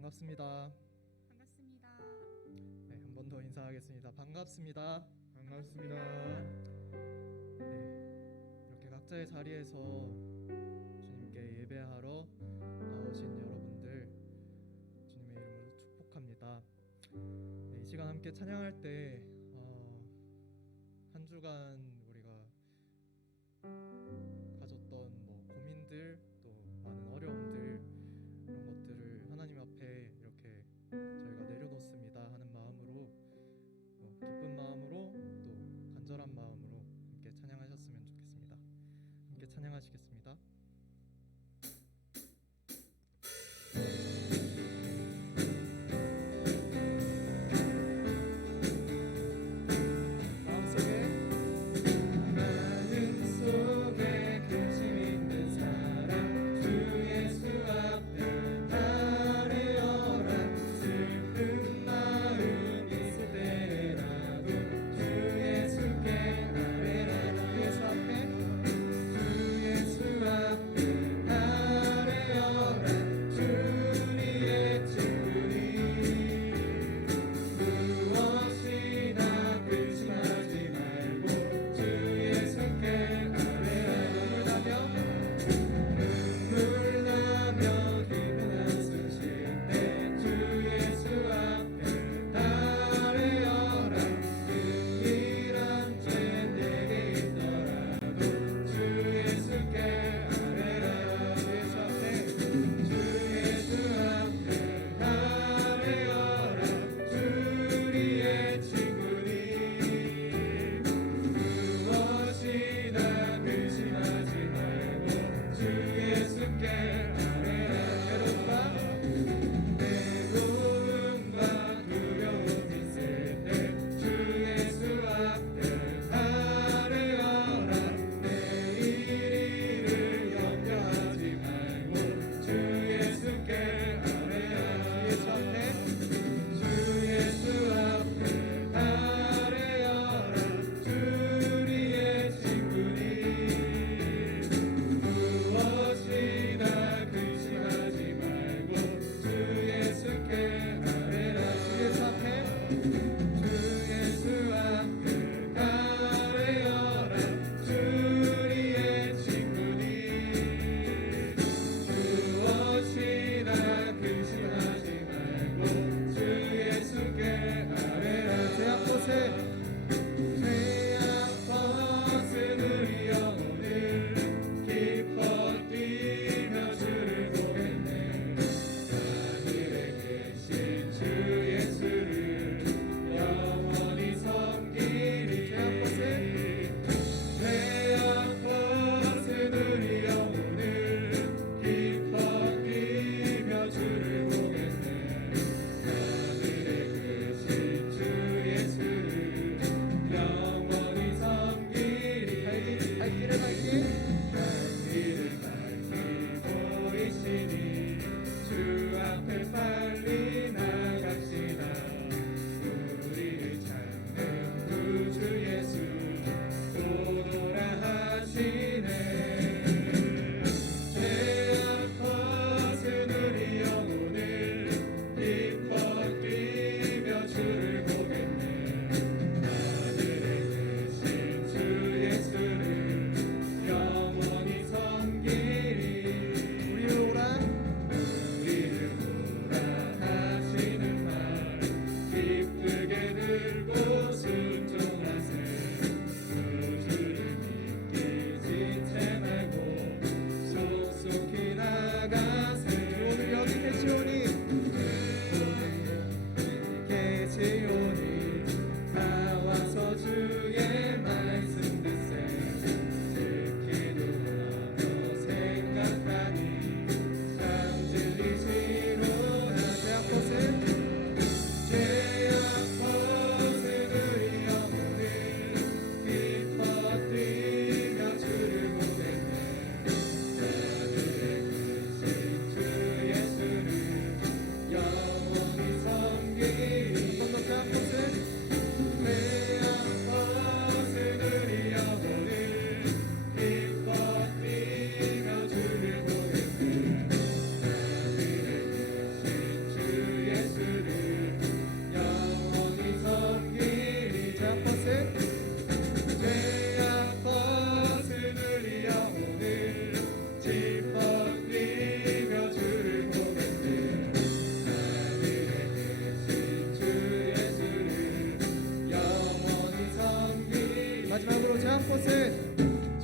반갑습니다. 반갑습니다. 네, 한 번 더 인사하겠습니다. 반갑습니다. 반갑습니다. 네, 이렇게 각자의 자리에서 주님께 예배하러 나오신 여러분들 주님의 이름으로 축복합니다. 네, 이 시간 함께 찬양할 때 한 주간 우리가 가졌던 고민들 또 많은 어려움들 이런 것들을 하나님 앞에 이렇게 저희가 내려놓습니다 하는 마음으로 기쁜 마음으로 또 간절한 마음으로 함께 찬양하셨으면 좋겠습니다. 함께 찬양하시겠습니다. 마음속에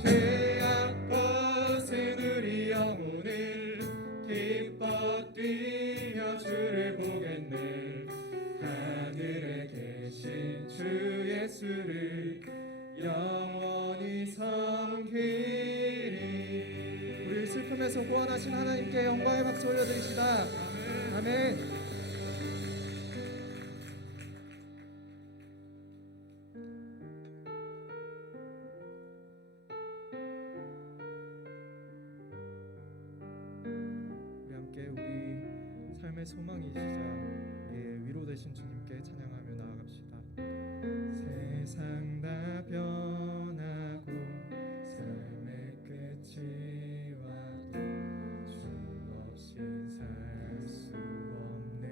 죄악 벗은 우리 영혼을 기뻐 뛰며 주를 보겠네. 하늘에 계신 주 예수를 영원히 섬기리. 우리 슬픔에서 구원하신 하나님께 영광의 박수 올려드립시다. 아멘. 우리 함께 우리 삶의 소망이시자 위로 되신 주님께 찬양하며 나아갑시다. 세상 다 변하고 삶의 끝이 와도 주 없인 살 수 없네.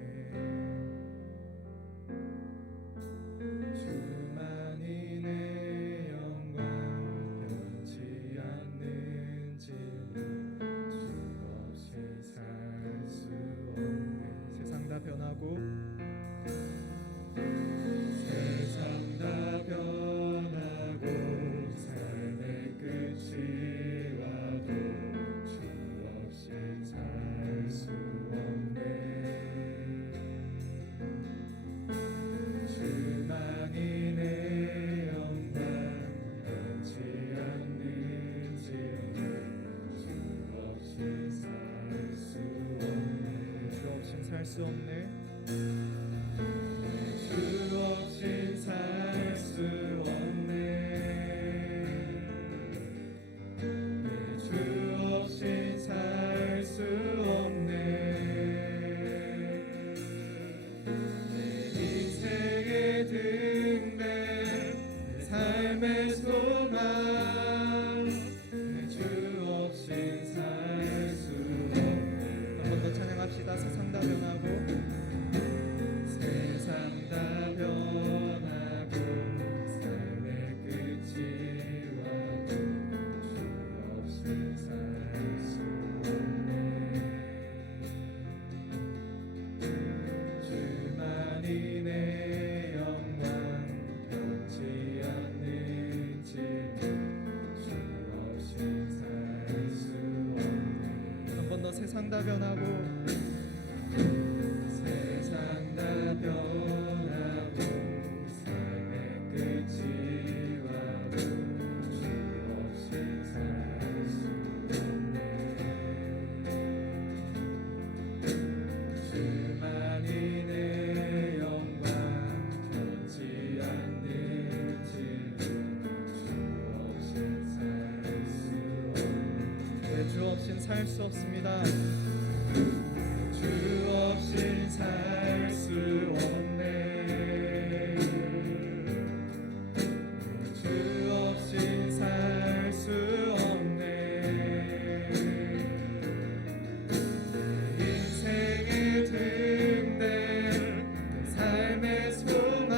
주만이 내 영광 변치 않는 진리 주 없이 살 수 없네. 세상 다 변하고 세상 다 변하고 삶의 끝이 와도 주 없이 살 수 없네. 주만이 내 영광 변치 않는 진리 주 없이 살 수 없네. 주 없인 살 수 없네. 주 없인 살 수 없네. 주 없인 살 수 없네. 내 인생의 등대 내 삶의 소망 주 없인 살 수 없네. 한 번 더 찬양합시다. 세상 다 변하고 세상 다 변하고 삶의 끝이 와도 주 없이 살 수 없네. 주만이 내 영광 변치 않는 진리 주 없이 살 수 없네. 한 번 더 세상 다 변하고 세상 다 변하고 삶의 끝이 와도 주 없이 살 수 없네. 주만이 내 영광 변치 않는 진리 주 없인 살 수 없네. 네, 주 없인 살 수 없습니다. 주 없인 살 수 없네. 주 없인 살 수 없네. 내 인생의 등대 내 삶의 소망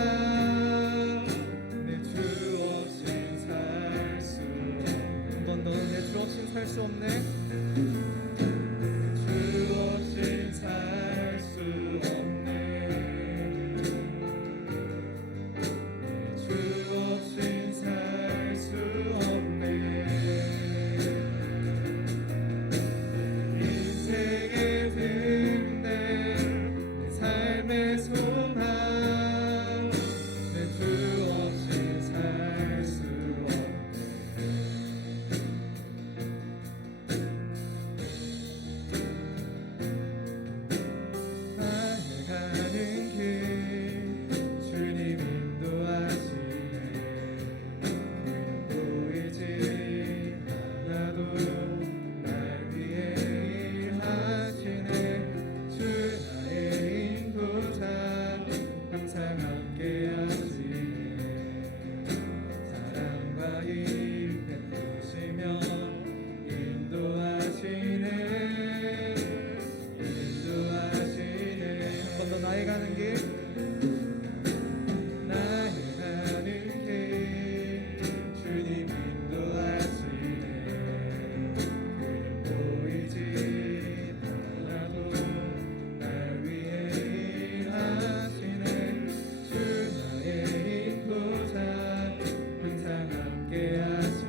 내 주 없인 살 수 없네. 한 번 더 내 주 없인 살 수 없네. 주 없인 살 수 없네. 주 없인 살 수 없네. 인생의 등대 내 삶의 소망 내 주 없인 살 수 없네. 가는 길 주님 인도하시네. 그냥 보이지 않아도 날 위해 일하시네. 주 나의 인도자 항상 함께 하시네. 사랑과 힘 베푸시며 인도하시네. 한 번 더 나의 가는 길 나의 가는 길 주님 인도하시네. 그냥 보이지 않아도 날 위해 일하시네. 주 나의 인도자 항상 함께 하시네.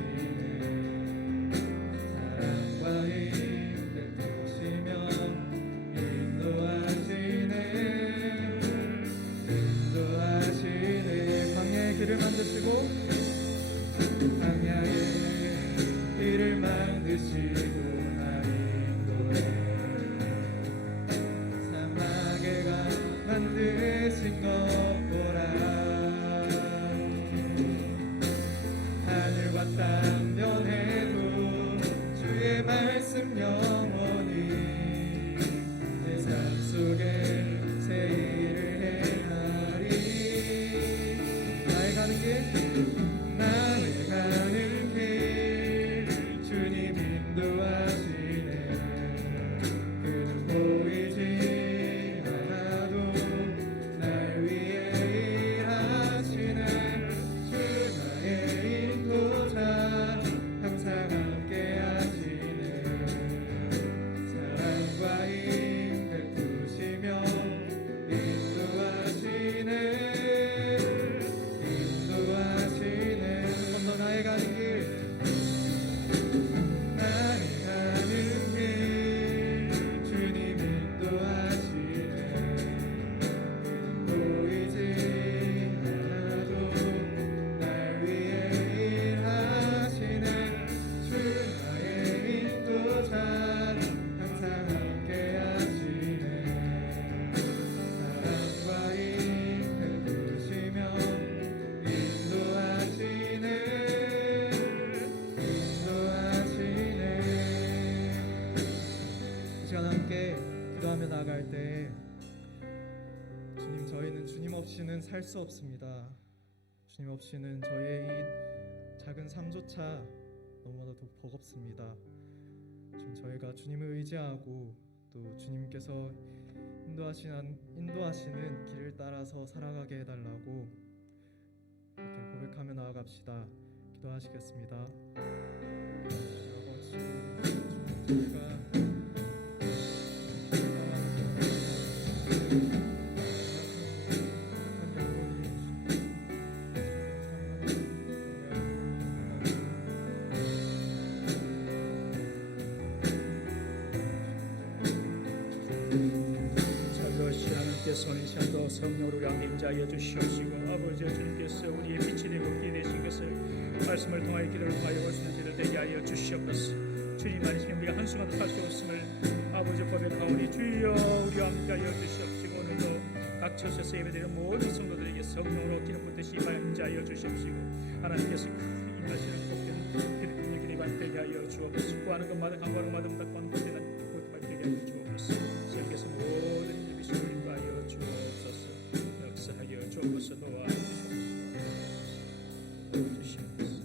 주님, 저희는 주님 없이는 살 수 없습니다. 주님 없이는 저희의 이 작은 삶조차 너무나도 버겁습니다. 주님, 저희가 주님을 의지하고 또 주님께서 인도하시는 길을 따라서 살아가게 해달라고 이렇게 고백하며 나아갑시다. 기도하시겠습니다. 주님 아버지, 주님 저희가 선지자도 성령으로 강림자여 주시옵시고 아버지 주님께서 우리의 빛이 되고 빛이 되신 것을 말씀을 통하여 기도를 통하여 볼 수 있는 제를 되게 하여 주시옵소서. 주님 아니시면 우리가 한순간도 살 수 없음을 아버지 고백하오니 주여 우리와 함께하여 주시옵시고 오늘도 각 처소에서 예배드리는 모든 성도들에게 성령으로 기름 붓듯이 임하여 주시옵시고 하나님께서 큰 임하시는 복된 기름의 기름이 되게 하여 주옵소서. 구하는 것마다 간구하는 것마다 응답하는 것마다 복된 되게 하여 주옵소서. 주님께서 모든 일을 비추어 인도하여 주옵소서. 역사하여 주옵소서. 도와주시옵소서.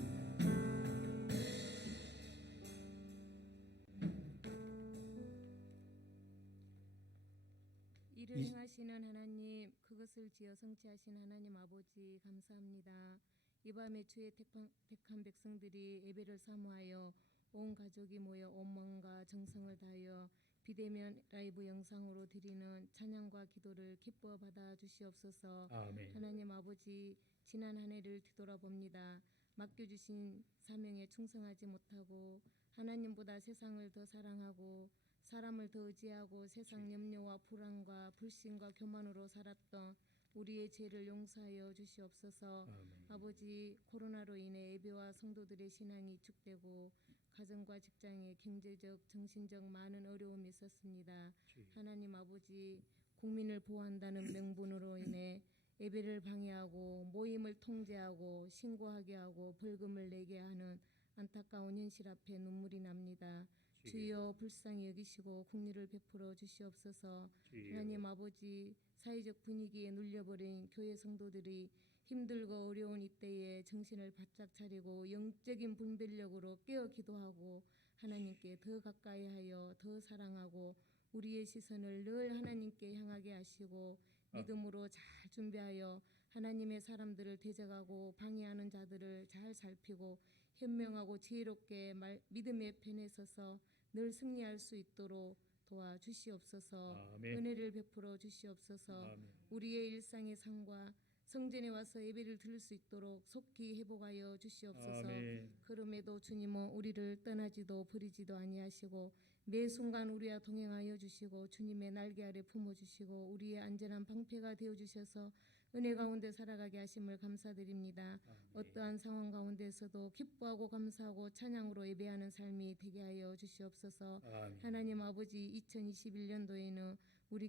이를 행하시는 하나님, 그것을 지어 성취하신 하나님 아버지 감사합니다. 이 밤에 주의 택한 백성들이 예배를 사모하여 온 가족이 모여 온 마음과 정성을 다하여 비대면 라이브 영상으로 드리는 찬양과 기도를 기뻐 받아 주시옵소서. 아멘. 하나님 아버지, 지난 한 해를 뒤돌아봅니다. 맡겨주신 사명에 충성하지 못하고 하나님보다 세상을 더 사랑하고 사람을 더 의지하고 세상 염려와 불안과 불신과 교만으로 살았던 우리의 죄를 용서하여 주시옵소서. 아멘. 아버지, 코로나로 인해 예배와 성도들의 신앙이 위축되고 가정과 직장에 경제적, 정신적 많은 어려움이 있었습니다. 하나님 아버지, 국민을 보호한다는 명분으로 인해 예배를 방해하고 모임을 통제하고 신고하게 하고 벌금을 내게 하는 안타까운 현실 앞에 눈물이 납니다. 주여 불쌍히 여기시고 국리를 베풀어 주시옵소서. 하나님 아버지, 사회적 분위기에 눌려버린 교회 성도들이 힘들고 어려운 이때에 정신을 바짝 차리고 영적인 분별력으로 깨어 기도하고 하나님께 더 가까이 하여 더 사랑하고 우리의 시선을 늘 하나님께 향하게 하시고 믿음으로 잘 준비하여 하나님의 사람들을 대적하고 방해하는 자들을 잘 살피고 현명하고 지혜롭게 믿음의 편에 서서 늘 승리할 수 있도록 도와주시옵소서. 아멘. 은혜를 베풀어 주시옵소서. 아멘. 우리의 일상의 삶과 성전에 와서 예배를 드릴 수 있도록 속히 회복하여 주시옵소서. 아멘. 그럼에도 주님은 우리를 떠나지도 버리지도 아니하시고 매 순간 우리와 동행하여 주시고 주님의 날개 아래 품어주시고 우리의 안전한 방패가 되어주셔서 은혜 가운데 살아가게 하심을 감사드립니다. 어떠한 상황 가운데서도 기뻐하고 감사하고 찬양으로 예배하는 삶이 되게 하여 주시옵소서. 아멘. 하나님 아버지, 2021년도에는 우리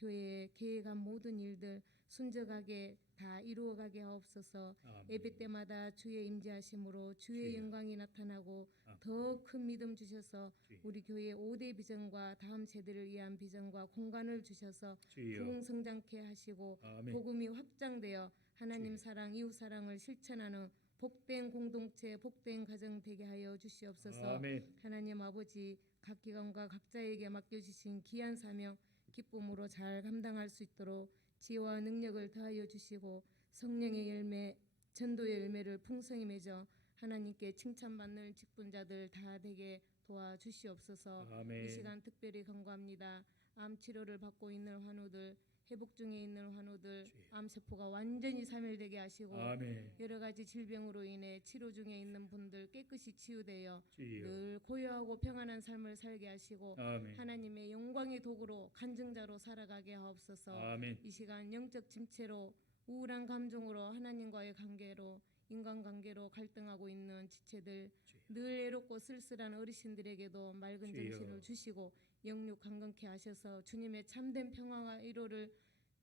교회에 계획한 모든 일들 순적하게 다 이루어가게 하옵소서. 아멘. 예배 때마다 주의 임재하심으로 주의 주여. 영광이 나타나고 아멘. 더 큰 믿음 주셔서 주여. 우리 교회 5대 비전과 다음 세대를 위한 비전과 공간을 주셔서 주여. 부흥성장케 하시고 아멘. 복음이 확장되어 하나님 주여. 사랑, 이웃 사랑을 실천하는 복된 공동체, 복된 가정 되게 하여 주시옵소서. 아멘. 하나님 아버지, 각 기관과 각자에게 맡겨주신 귀한 사명 기쁨으로 잘 감당할 수 있도록 지혜와 능력을 더하여 주시고 성령의 열매, 전도의 열매를 풍성히 맺어 하나님께 칭찬받는 직분자들 다 되게 도와주시옵소서. 아멘. 이 시간 특별히 간구합니다. 암 치료를 받고 있는 환우들, 회복 중에 있는 환우들, 주여. 암세포가 완전히 사멸되게 하시고 아멘. 여러 가지 질병으로 인해 치료 중에 있는 분들 깨끗이 치유되어 주여. 늘 고요하고 평안한 삶을 살게 하시고 아멘. 하나님의 영광의 도구로 간증자로 살아가게 하옵소서. 아멘. 이 시간 영적 침체로 우울한 감정으로 하나님과의 관계로 인간관계로 갈등하고 있는 지체들, 늘 애롭고 쓸쓸한 어르신들에게도 맑은 주여. 정신을 주시고 영육 강건케 하셔서 주님의 참된 평화와 위로를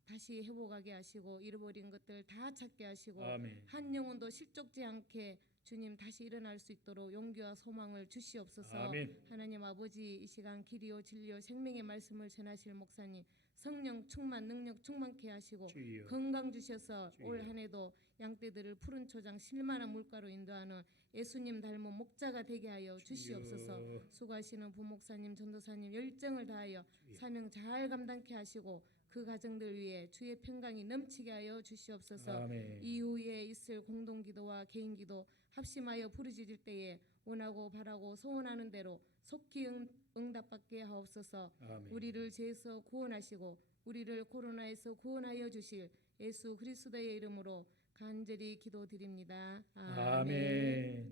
다시 회복하게 하시고 잃어버린 것들 다 찾게 하시고 아멘. 한 영혼도 실족지 않게 주님 다시 일어날 수 있도록 용기와 소망을 주시옵소서. 아멘. 하나님 아버지, 이 시간 길이요 진리요 생명의 말씀을 전하실 목사님 성령 충만 능력 충만케 하시고 주여. 건강 주셔서 주여. 올 한해도 양떼들을 푸른 초장 실만한 물가로 인도하는 예수님 닮은 목자가 되게 하여 주시옵소서. 주여. 수고하시는 부목사님 전도사님 열정을 다하여 사명 잘 감당케 하시고 그 가정들 위해 주의 평강이 넘치게 하여 주시옵소서. 아멘. 이후에 있을 공동기도와 개인기도 합심하여 부르짖을 때에 원하고 바라고 소원하는 대로 속히 응답받게 하옵소서. 아멘. 우리를 죄에서 구원하시고 우리를 코로나에서 구원하여 주실 예수 그리스도의 이름으로 간절히 기도드립니다. 아멘.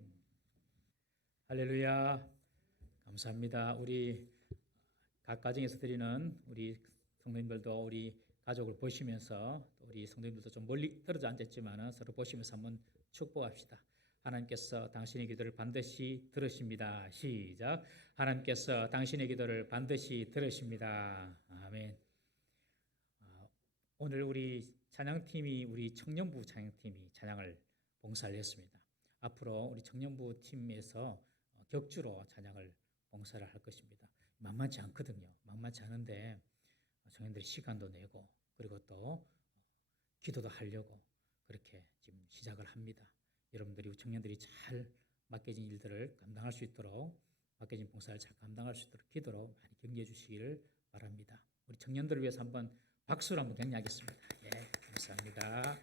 할렐루야. 감사합니다. 우리 각 가정에서 드리는 우리 성도님들도 우리 가족을 보시면서 우리 성도님들도 좀 멀리 떨어져 앉았지만 서로 보시면서 한번 축복합시다. 하나님께서 당신의 기도를 반드시 들으십니다. 시작. 하나님께서 당신의 기도를 반드시 들으십니다. 아멘. 오늘 우리 찬양팀이 우리 청년부 찬양팀이 찬양을 봉사를 했습니다. 앞으로 우리 청년부 팀에서 격주로 찬양을 봉사를 할 것입니다. 만만치 않거든요. 만만치 않은데 청년들이 시간도 내고 그리고 또 기도도 하려고 그렇게 지금 시작을 합니다. 여러분들이 청년들이 잘 맡겨진 일들을 감당할 수 있도록 맡겨진 봉사를 잘 감당할 수 있도록 기도로 많이 격려해 주시기를 바랍니다. 우리 청년들을 위해서 한번 박수로 한번 격려하겠습니다. 예, 감사합니다.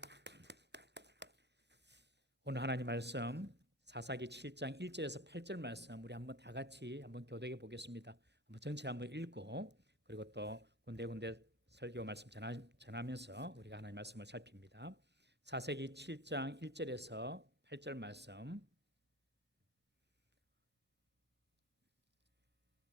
오늘 하나님 말씀 사사기 7장 1절에서 8절 말씀 우리 한번 다 같이 한번 교독해 보겠습니다. 한번 전체 한번 읽고 그리고 또 군데군데 설교 말씀 전하면서 우리가 하나님 말씀을 살핍니다. 사사기 7장 1절에서 8절 말씀.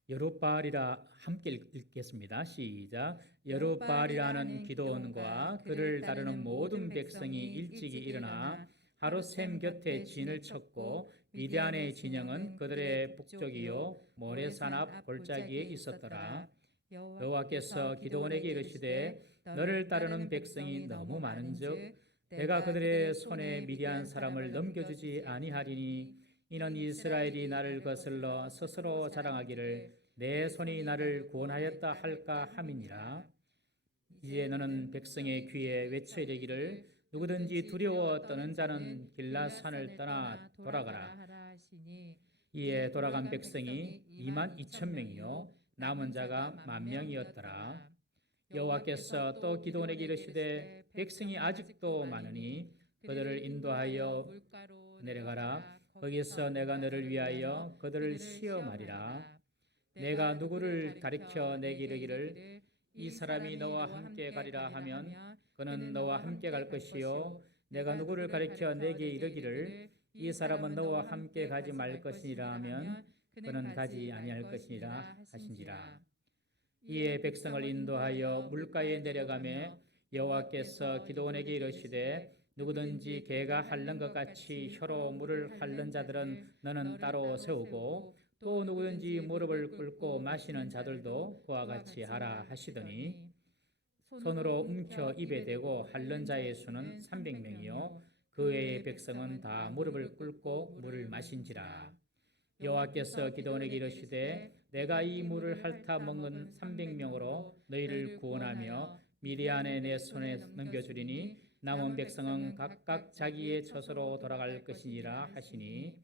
여룹바알이라 함께 읽겠습니다. 시작. 여룹바알이라는 기드온과 그를 따르는 모든 백성이 일찍이 일어나 하루샘 곁에 진을 쳤고 미디안의 진영은 그들의 북쪽이요 모레산 앞 골짜기에 있었더라. 여호와께서 기드온에게 이르시되 너를 따르는 백성이 너무 많은즉 내가 그들의 손에 미디안 사람을 넘겨주지 아니하리니 이는 이스라엘이 나를 거슬러 스스로 자랑하기를 내 손이 나를 구원하였다 할까 함이니라. 이제 너는 백성의 귀에 외쳐 이르기를 누구든지 두려워 떠는 자는 길라산을 떠나 돌아가라. 이에 돌아간 백성이 22,000명이요 남은 자가 10,000명이었더라. 여호와께서 또 기드온에게 이르시되 백성이 아직도 많으니 그들을 인도하여 내려가라. 거기서 내가 너를 위하여 그들을 시험하리라. 내가 누구를 가리켜 내게 이르기를 이 사람이 너와 함께 가리라 하면 그는 너와 함께 갈 것이요 내가 누구를 가리켜 내게 이르기를 이 사람은 너와 함께 가지 말 것이니라 하면 그는 가지 아니할 것이니라 하신지라. 이에 백성을 인도하여 물가에 내려가매 여호와께서 기드온에게 이르시되 누구든지 개가 핥는 것 같이 혀로 물을 핥는 자들은 너는 따로 세우고 또 누구든지 무릎을 꿇고 마시는 자들도 그와 같이 하라 하시더니 손으로 움켜 입에 대고 핥는 자의 수는 300명이요 그 외의 백성은 다 무릎을 꿇고 물을 마신지라. 여호와께서 기드온에게 이르시되 내가 이 물을 핥아 먹은 300명으로 너희를 구원하며 미디안에 내 손에 넘겨주리니 남은 백성은 각각 자기의 처소로 돌아갈 것이니라 하시니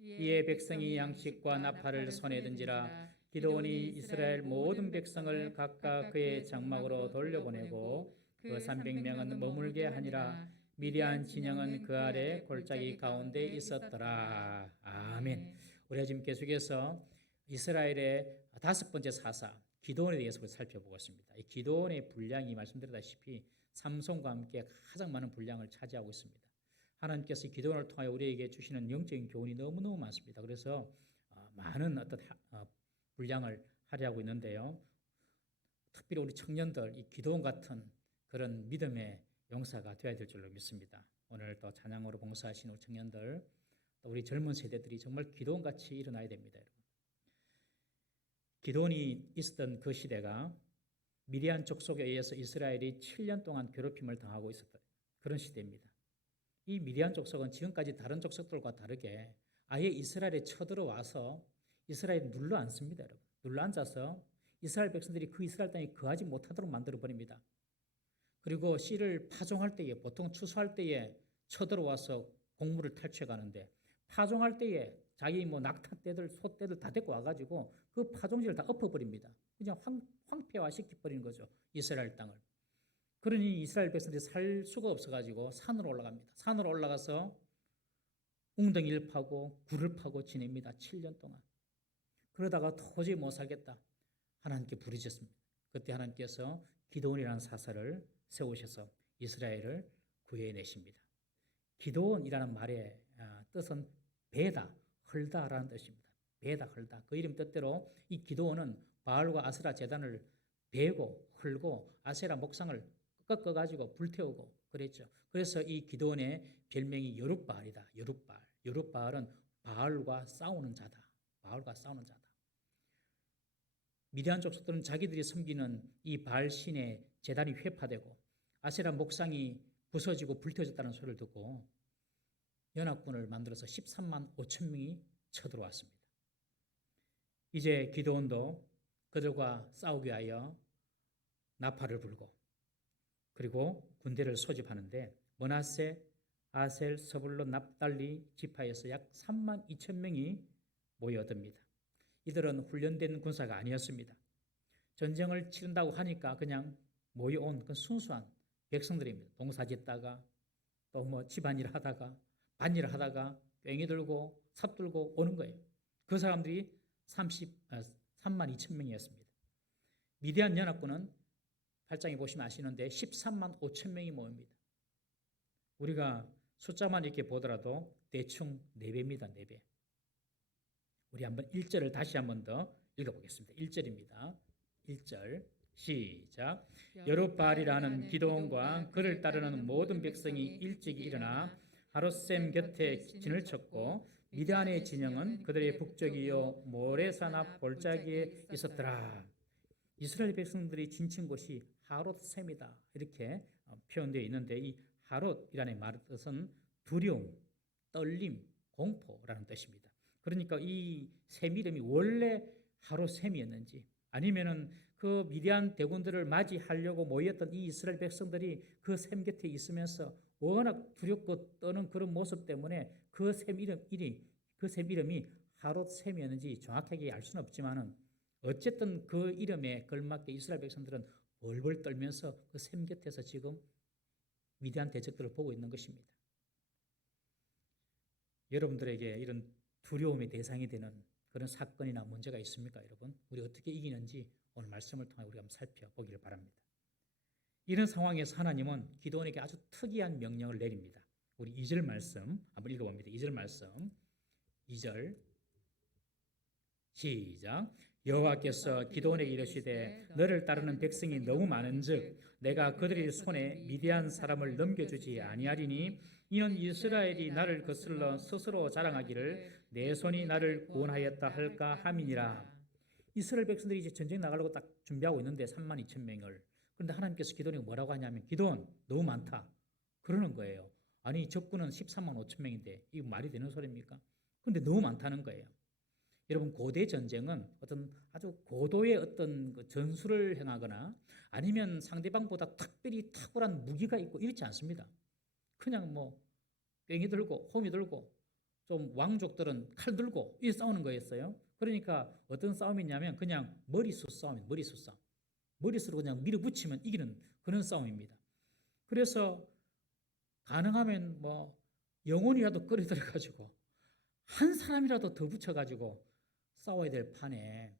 이에 백성이 양식과 나팔을 손에 든지라. 기드온이 이스라엘 모든 백성을 각각 그의 장막으로 돌려보내고 그 300명은 머물게 하니라. 미디안 진영은 그 아래 골짜기 가운데 있었더라. 아멘. 우리가 지금 계속해서 이스라엘의 5번째 사사 기드온에 대해서 살펴보고 있습니다. 이 기드온의 분량이 말씀드렸다시피 삼손과 함께 가장 많은 분량을 차지하고 있습니다. 하나님께서 기드온을 통하여 우리에게 주시는 영적인 교훈이 너무너무 많습니다. 그래서 많은 어떤 분량을 할애하고 있는데요. 특별히 우리 청년들 이 기드온 같은 그런 믿음의 용사가 되어야 될 줄로 믿습니다. 오늘 또 찬양으로 봉사하신 우리 청년들 또 우리 젊은 세대들이 정말 기드온같이 일어나야 됩니다. 여러분. 기드온이 있었던 그 시대가 미디안 족속에 의해서 이스라엘이 7년 동안 괴롭힘을 당하고 있었던 그런 시대입니다. 이 미디안 족속은 지금까지 다른 족속들과 다르게 아예 이스라엘에 쳐들어와서 이스라엘을 눌러앉습니다. 여러분. 눌러앉아서 이스라엘 백성들이 그 이스라엘 땅에 거하지 못하도록 만들어 버립니다. 그리고 씨를 파종할 때에 보통 추수할 때에 쳐들어와서 곡물을 탈취해 가는데 파종할 때에 자기 뭐 낙타 떼들 소떼들 다 데리고 와가지고 그 파종지를 다 엎어버립니다. 그냥 황폐화 시켜버리는 거죠. 이스라엘 땅을. 그러니 이스라엘 백성들이 살 수가 없어가지고 산으로 올라갑니다. 산으로 올라가서 웅덩이를 파고 굴을 파고 지냅니다. 7년 동안. 그러다가 도저히 못 살겠다. 하나님께 부르짖습니다. 그때 하나님께서 기드온이라는 사사를 세우셔서 이스라엘을 구해내십니다. 기드온이라는 말의 뜻은 배다, 헐다라는 뜻입니다. 배다, 헐다. 그 이름 뜻대로 이 기드온은 바알과 아세라 제단을 베고 헐고 아세라 목상을 꺾어가지고 불태우고 그랬죠. 그래서 이 기드온의 별명이 여룻바알이다. 여룻바알. 여룻바알은 바알과 싸우는 자다. 바알과 싸우는 자다. 미디안 족속들은 자기들이 섬기는 이 바알 신의 제단이 회파되고 아세라 목상이 부서지고 불태워졌다는 소리를 듣고 연합군을 만들어서 13만 5천 명이 쳐들어왔습니다. 이제 기드온도 그들과 싸우기 위하여 나팔을 불고 그리고 군대를 소집하는데 므낫세, 아셀, 서불론, 납달리 지파에서 약 3만 2천 명이 모여듭니다. 이들은 훈련된 군사가 아니었습니다. 전쟁을 치른다고 하니까 그냥 모여온 그 순수한 백성들입니다. 농사 짓다가 또 뭐 집안일 하다가 밭일 하다가 꽹이 들고 삽 들고 오는 거예요. 그 사람들이 3만 2천 명이었습니다. 미디안 연합군은 8장에 보시면 아시는데 13만 5천 명이 모입니다. 우리가 숫자만 이렇게 보더라도 대충 4배입니다. 4배. 우리 한번 1절을 다시 한번 더 읽어보겠습니다. 1절입니다. 1절 시작. 여룻바알이라는 기드온과 그를 따르는 모든 백성이 일찍이 일어나 하롯셈 곁에 진을 쳤고 미디안의 진영은 그들의 북쪽이요 모레산 앞 골짜기에 있었더라. 이스라엘 백성들이 진친 곳이 하롯셈이다. 이렇게 표현되어 있는데 이 하롯이라는 말의 뜻은 두려움, 떨림, 공포라는 뜻입니다. 그러니까 이 셈 이름이 원래 하롯셈이었는지 아니면은 그 미디안 대군들을 맞이하려고 모였던 이 이스라엘 백성들이 그 셈 곁에 있으면서 워낙 두렵고 떠는 그런 모습 때문에 그 셈 이름이 하롯셈이었는지 정확하게 알 수는 없지만은 어쨌든 그 이름에 걸맞게 이스라엘 백성들은 벌벌 떨면서 그 셈 곁에서 지금 위대한 대적들을 보고 있는 것입니다. 여러분들에게 이런 두려움의 대상이 되는 그런 사건이나 문제가 있습니까, 여러분? 우리 어떻게 이기는지 오늘 말씀을 통해 우리가 한번 살펴보기를 바랍니다. 이런 상황에서 하나님은 기드온에게 아주 특이한 명령을 내립니다. 우리 2절 말씀 한번 읽어봅니다. 2절 말씀 2절 시작. 여호와께서 기드온에게 이르시되 너를 따르는 백성이 너무 많은즉 내가 그들의 손에 미디안 사람을 넘겨주지 아니하리니 이는 이스라엘이 나를 거슬러 스스로 자랑하기를 내 손이 나를 구원하였다 할까 함이니라. 이스라엘 백성들이 이제 전쟁 나가려고 딱 준비하고 있는데 3만 2천 명을. 그런데 하나님께서 기드온에게 뭐라고 하냐면 기드온 너무 많다 그러는 거예요. 아니 적군은 13만 5천 명인데 이거 말이 되는 소리입니까? 그런데 너무 많다는 거예요. 여러분 고대 전쟁은 어떤 아주 고도의 어떤 그 전술을 행하거나 아니면 상대방보다 특별히 탁월한 무기가 있고 이렇지 않습니다. 그냥 뭐 꽹이 들고 홈이 들고 좀 왕족들은 칼 들고 이 싸우는 거였어요. 그러니까 어떤 싸움이냐면 그냥 머리수 싸움이에요. 머리수 싸움. 머리수로 그냥 밀어붙이면 이기는 그런 싸움입니다. 그래서 가능하면 뭐 영혼이라도 끌어들여가지고 한 사람이라도 더 붙여가지고 싸워야 될 판에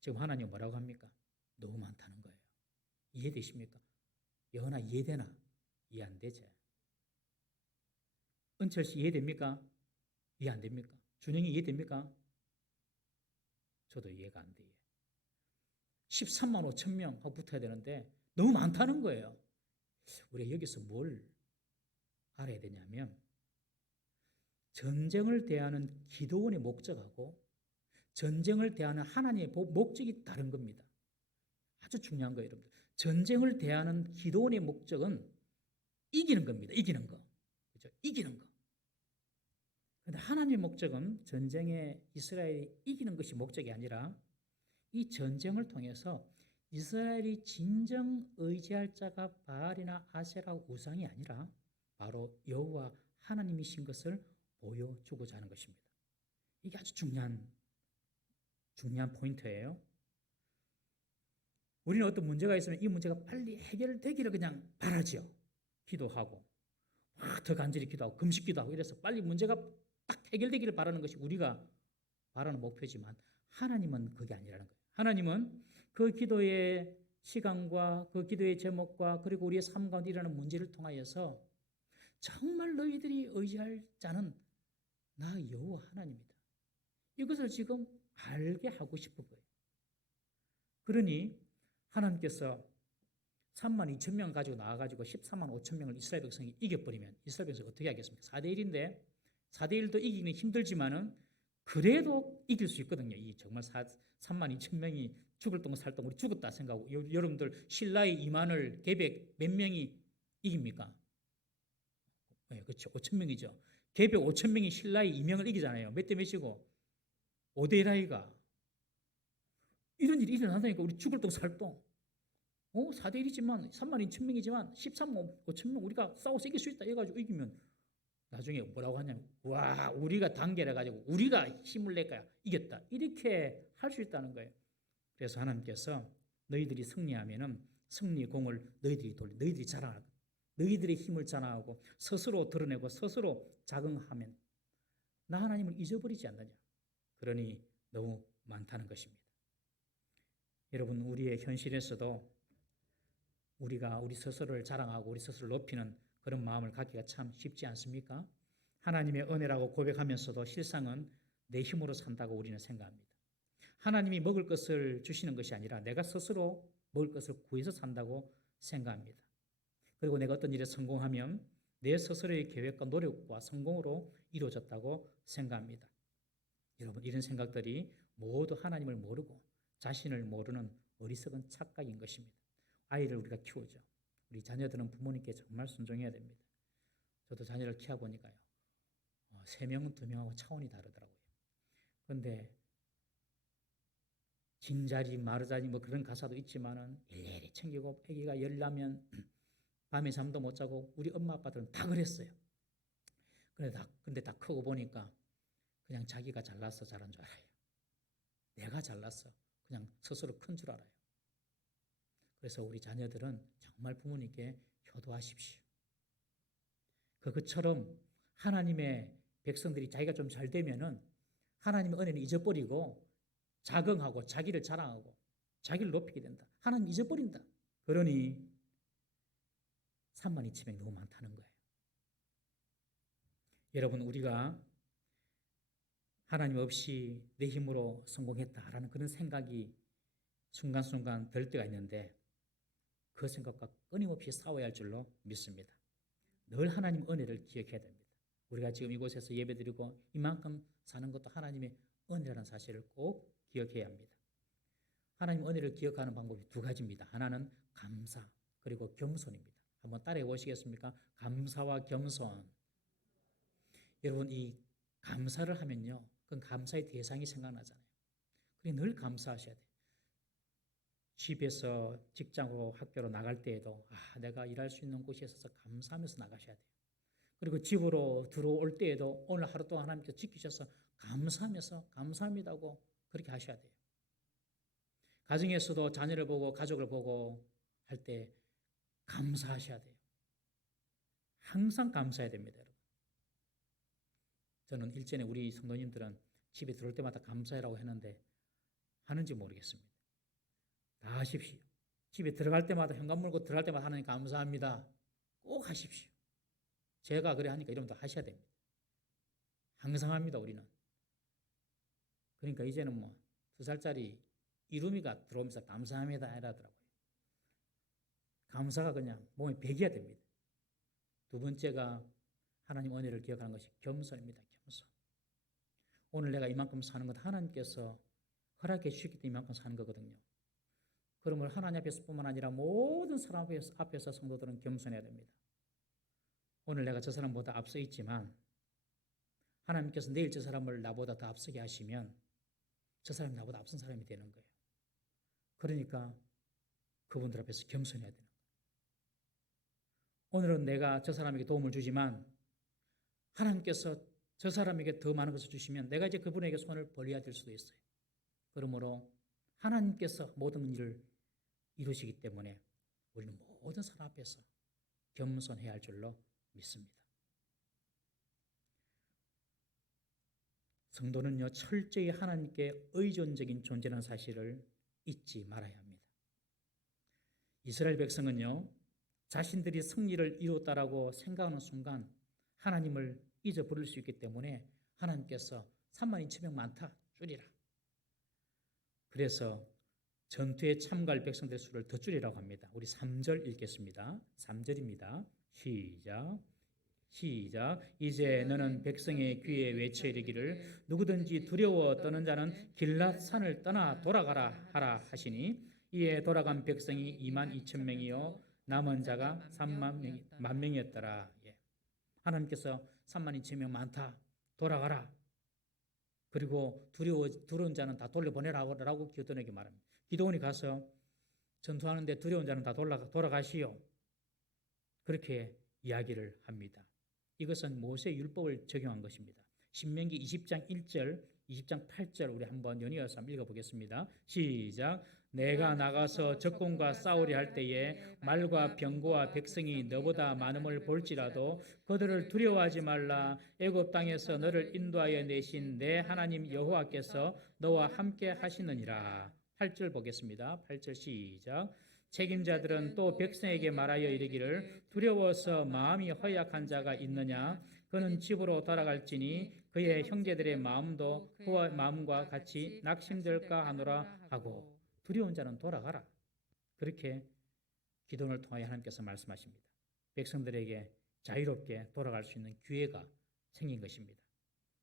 지금 하나님 뭐라고 합니까? 너무 많다는 거예요. 이해되십니까? 여러나 이해되나? 이해 안 되죠? 은철 씨 이해됩니까? 이해 안 됩니까? 준영이 이해됩니까? 저도 이해가 안 돼요. 13만 5천 명하고 붙어야 되는데 너무 많다는 거예요. 우리가 여기서 뭘 알아야 되냐면 전쟁을 대하는 기드온의 목적하고 전쟁을 대하는 하나님의 목적이 다른 겁니다. 아주 중요한 거예요, 여러분들. 전쟁을 대하는 기드온의 목적은 이기는 겁니다. 이기는 거. 그렇죠? 이기는 거. 그런데 하나님의 목적은 전쟁에 이스라엘이 이기는 것이 목적이 아니라 이 전쟁을 통해서 이스라엘이 진정 의지할 자가 바알이나 아세라 우상이 아니라 바로 여호와 하나님이신 것을 보여주고자 하는 것입니다. 이게 아주 중요한 포인트예요. 우리는 어떤 문제가 있으면 이 문제가 빨리 해결되기를 그냥 바라죠. 기도하고 더 간절히 기도하고 금식 기도하고 이래서 빨리 문제가 딱 해결되기를 바라는 것이 우리가 바라는 목표지만 하나님은 그게 아니라는 거예요. 하나님은 그 기도의 시간과 그 기도의 제목과 그리고 우리의 삶 가운데 일어나는 문제를 통하여서 정말 너희들이 의지할 자는 나 여호와 하나님이다. 이것을 지금 알게 하고 싶은 거예요. 그러니 하나님께서 3만 2천 명 가지고 나와가지고 13만 5천 명을 이스라엘 백성이 이겨버리면 이스라엘 백성이 어떻게 하겠습니까? 4대 1인데 4대 1도 이기기는 힘들지만은 그래도 이길 수 있거든요. 이 정말 3만 2천 명이 죽을 똥 살 똥 우리 죽었다 생각하고 여러분들 신라의 2만을 계백 몇 명이 이깁니까? 네, 그렇죠. 5천 명이죠. 계백 5천 명이 신라의 2명을 이기잖아요. 몇 대 몇이고 5대 1 아이가 이런 일이 일어난다니까. 우리 죽을 똥 살 똥. 4대 1이지만 3만 2천 명이지만 13만 5천 명 우리가 싸워서 이길 수 있다 해가지고 이기면 나중에 뭐라고 하냐면 와 우리가 단결해 가지고 우리가 힘을 낼 거야 이겼다 이렇게 할 수 있다는 거예요. 그래서 하나님께서 너희들이 승리하면은 승리 공을 너희들이 돌려 너희들이 자랑하고 너희들의 힘을 자랑하고 스스로 드러내고 스스로 자긍하면 나 하나님을 잊어버리지 않느냐. 그러니 너무 많다는 것입니다. 여러분 우리의 현실에서도 우리가 우리 스스로를 자랑하고 우리 스스로를 높이는 그런 마음을 갖기가 참 쉽지 않습니까? 하나님의 은혜라고 고백하면서도 실상은 내 힘으로 산다고 우리는 생각합니다. 하나님이 먹을 것을 주시는 것이 아니라 내가 스스로 먹을 것을 구해서 산다고 생각합니다. 그리고 내가 어떤 일에 성공하면 내 스스로의 계획과 노력과 성공으로 이루어졌다고 생각합니다. 여러분 이런 생각들이 모두 하나님을 모르고 자신을 모르는 어리석은 착각인 것입니다. 아이를 우리가 키우죠. 우리 자녀들은 부모님께 정말 순종해야 됩니다. 저도 자녀를 키워보니까요. 3명은 2명하고 차원이 다르더라고요. 그런데 진자리 마르자리 뭐 그런 가사도 있지만은 일일이 챙기고 아기가 열나면 밤에 잠도 못 자고 우리 엄마 아빠들은 다 그랬어요. 근데 다 크고 보니까 그냥 자기가 잘났어 잘한 줄 알아요. 내가 잘났어 그냥 스스로 큰 줄 알아요. 그래서 우리 자녀들은 정말 부모님께 효도하십시오. 그것처럼 하나님의 백성들이 자기가 좀 잘 되면은 하나님의 은혜는 잊어버리고 자긍하고 자기를 자랑하고 자기를 높이게 된다. 하나님 잊어버린다. 그러니 3만 2천 명 너무 많다는 거예요. 여러분 우리가 하나님 없이 내 힘으로 성공했다라는 그런 생각이 순간순간 들 때가 있는데 그 생각과 끊임없이 싸워야 할 줄로 믿습니다. 늘 하나님 은혜를 기억해야 됩니다. 우리가 지금 이곳에서 예배드리고 이만큼 사는 것도 하나님의 은혜라는 사실을 꼭 기억해야 합니다. 하나님 은혜를 기억하는 방법이 2가지입니다. 하나는 감사 그리고 겸손입니다. 한번 따라해 보시겠습니까? 감사와 겸손. 여러분 이 감사를 하면요. 그건 감사의 대상이 생각나잖아요. 그러니 늘 감사하셔야 돼요. 집에서 직장으로 학교로 나갈 때에도 내가 일할 수 있는 곳에 있어서 감사하면서 나가셔야 돼요. 그리고 집으로 들어올 때에도 오늘 하루 동안 하나님께서 지키셔서 감사하면서 감사합니다고 그렇게 하셔야 돼요. 가정에서도 자녀를 보고 가족을 보고 할 때 감사하셔야 돼요. 항상 감사해야 됩니다, 여러분. 저는 일전에 우리 성도님들은 집에 들어올 때마다 감사해라고 했는데 하는지 모르겠습니다. 다 하십시오. 집에 들어갈 때마다 현관 물고 들어갈 때마다 하나님 감사합니다. 꼭 하십시오. 제가 그래 하니까 여러분도 하셔야 됩니다. 항상 합니다, 우리는. 그러니까 이제는 2살짜리 이루미가 들어오면서 감사합니다 이러더라고요. 감사가 그냥 몸에 배겨야 됩니다. 2번째가 하나님 은혜를 기억하는 것이 겸손입니다. 겸손. 오늘 내가 이만큼 사는 것 하나님께서 허락해 주셨기 때문에 이만큼 사는 거거든요. 그러면 하나님 앞에서뿐만 아니라 모든 사람 앞에서 성도들은 겸손해야 됩니다. 오늘 내가 저 사람보다 앞서 있지만 하나님께서 내일 저 사람을 나보다 더 앞서게 하시면 저 사람이 나보다 앞선 사람이 되는 거예요. 그러니까 그분들 앞에서 겸손해야 되는 거예요. 오늘은 내가 저 사람에게 도움을 주지만 하나님께서 저 사람에게 더 많은 것을 주시면 내가 이제 그분에게 손을 벌려야 될 수도 있어요. 그러므로 하나님께서 모든 일을 이루시기 때문에 우리는 모든 사람 앞에서 겸손해야 할 줄로 믿습니다. 성도는요, 철저히 하나님께 의존적인 존재라는 사실을 잊지 말아야 합니다. 이스라엘 백성은요, 자신들이 승리를 이뤘다라고 생각하는 순간 하나님을 잊어 부를 수 있기 때문에 하나님께서 32,000명 많다 줄이라. 그래서 전투에 참가할 백성들의 수를 더 줄이라고 합니다. 우리 3절 읽겠습니다. 3절입니다. 시작. 이제 너는 백성의 귀에 외쳐 이르기를 누구든지 두려워 떠는 자는 길랏 산을 떠나 돌아가라 하라 하시니 이에 돌아간 백성이 22,000명이요 남은 자가 3만 명이었더라. 하나님께서 32,000명 많다 돌아가라. 그리고 두려운 자는 다 돌려보내라고 기도원에게 말합니다. 기도원이 가서 전투하는데 두려운 자는 다 돌아가시오. 그렇게 이야기를 합니다. 이것은 모세의 율법을 적용한 것입니다. 신명기 20장 1절, 20장 8절 우리 한번 연이어서 한번 읽어보겠습니다. 시작. 내가 나가서 적군과 싸우려 할 때에 말과 병거와 백성이 너보다 많음을 볼지라도 그들을 두려워하지 말라. 애굽 땅에서 너를 인도하여 내신 내 하나님 여호와께서 너와 함께 하시느니라. 8절 보겠습니다. 8절 시작. 책임자들은 또 백성에게 말하여 이르기를 두려워서 마음이 허약한 자가 있느냐? 그는 집으로 돌아갈지니 그의 형제들의 마음도 그와 마음과 같이 낙심될까 하노라 하고 두려운 자는 돌아가라. 그렇게 기도를 통하여 하나님께서 말씀하십니다. 백성들에게 자유롭게 돌아갈 수 있는 기회가 생긴 것입니다.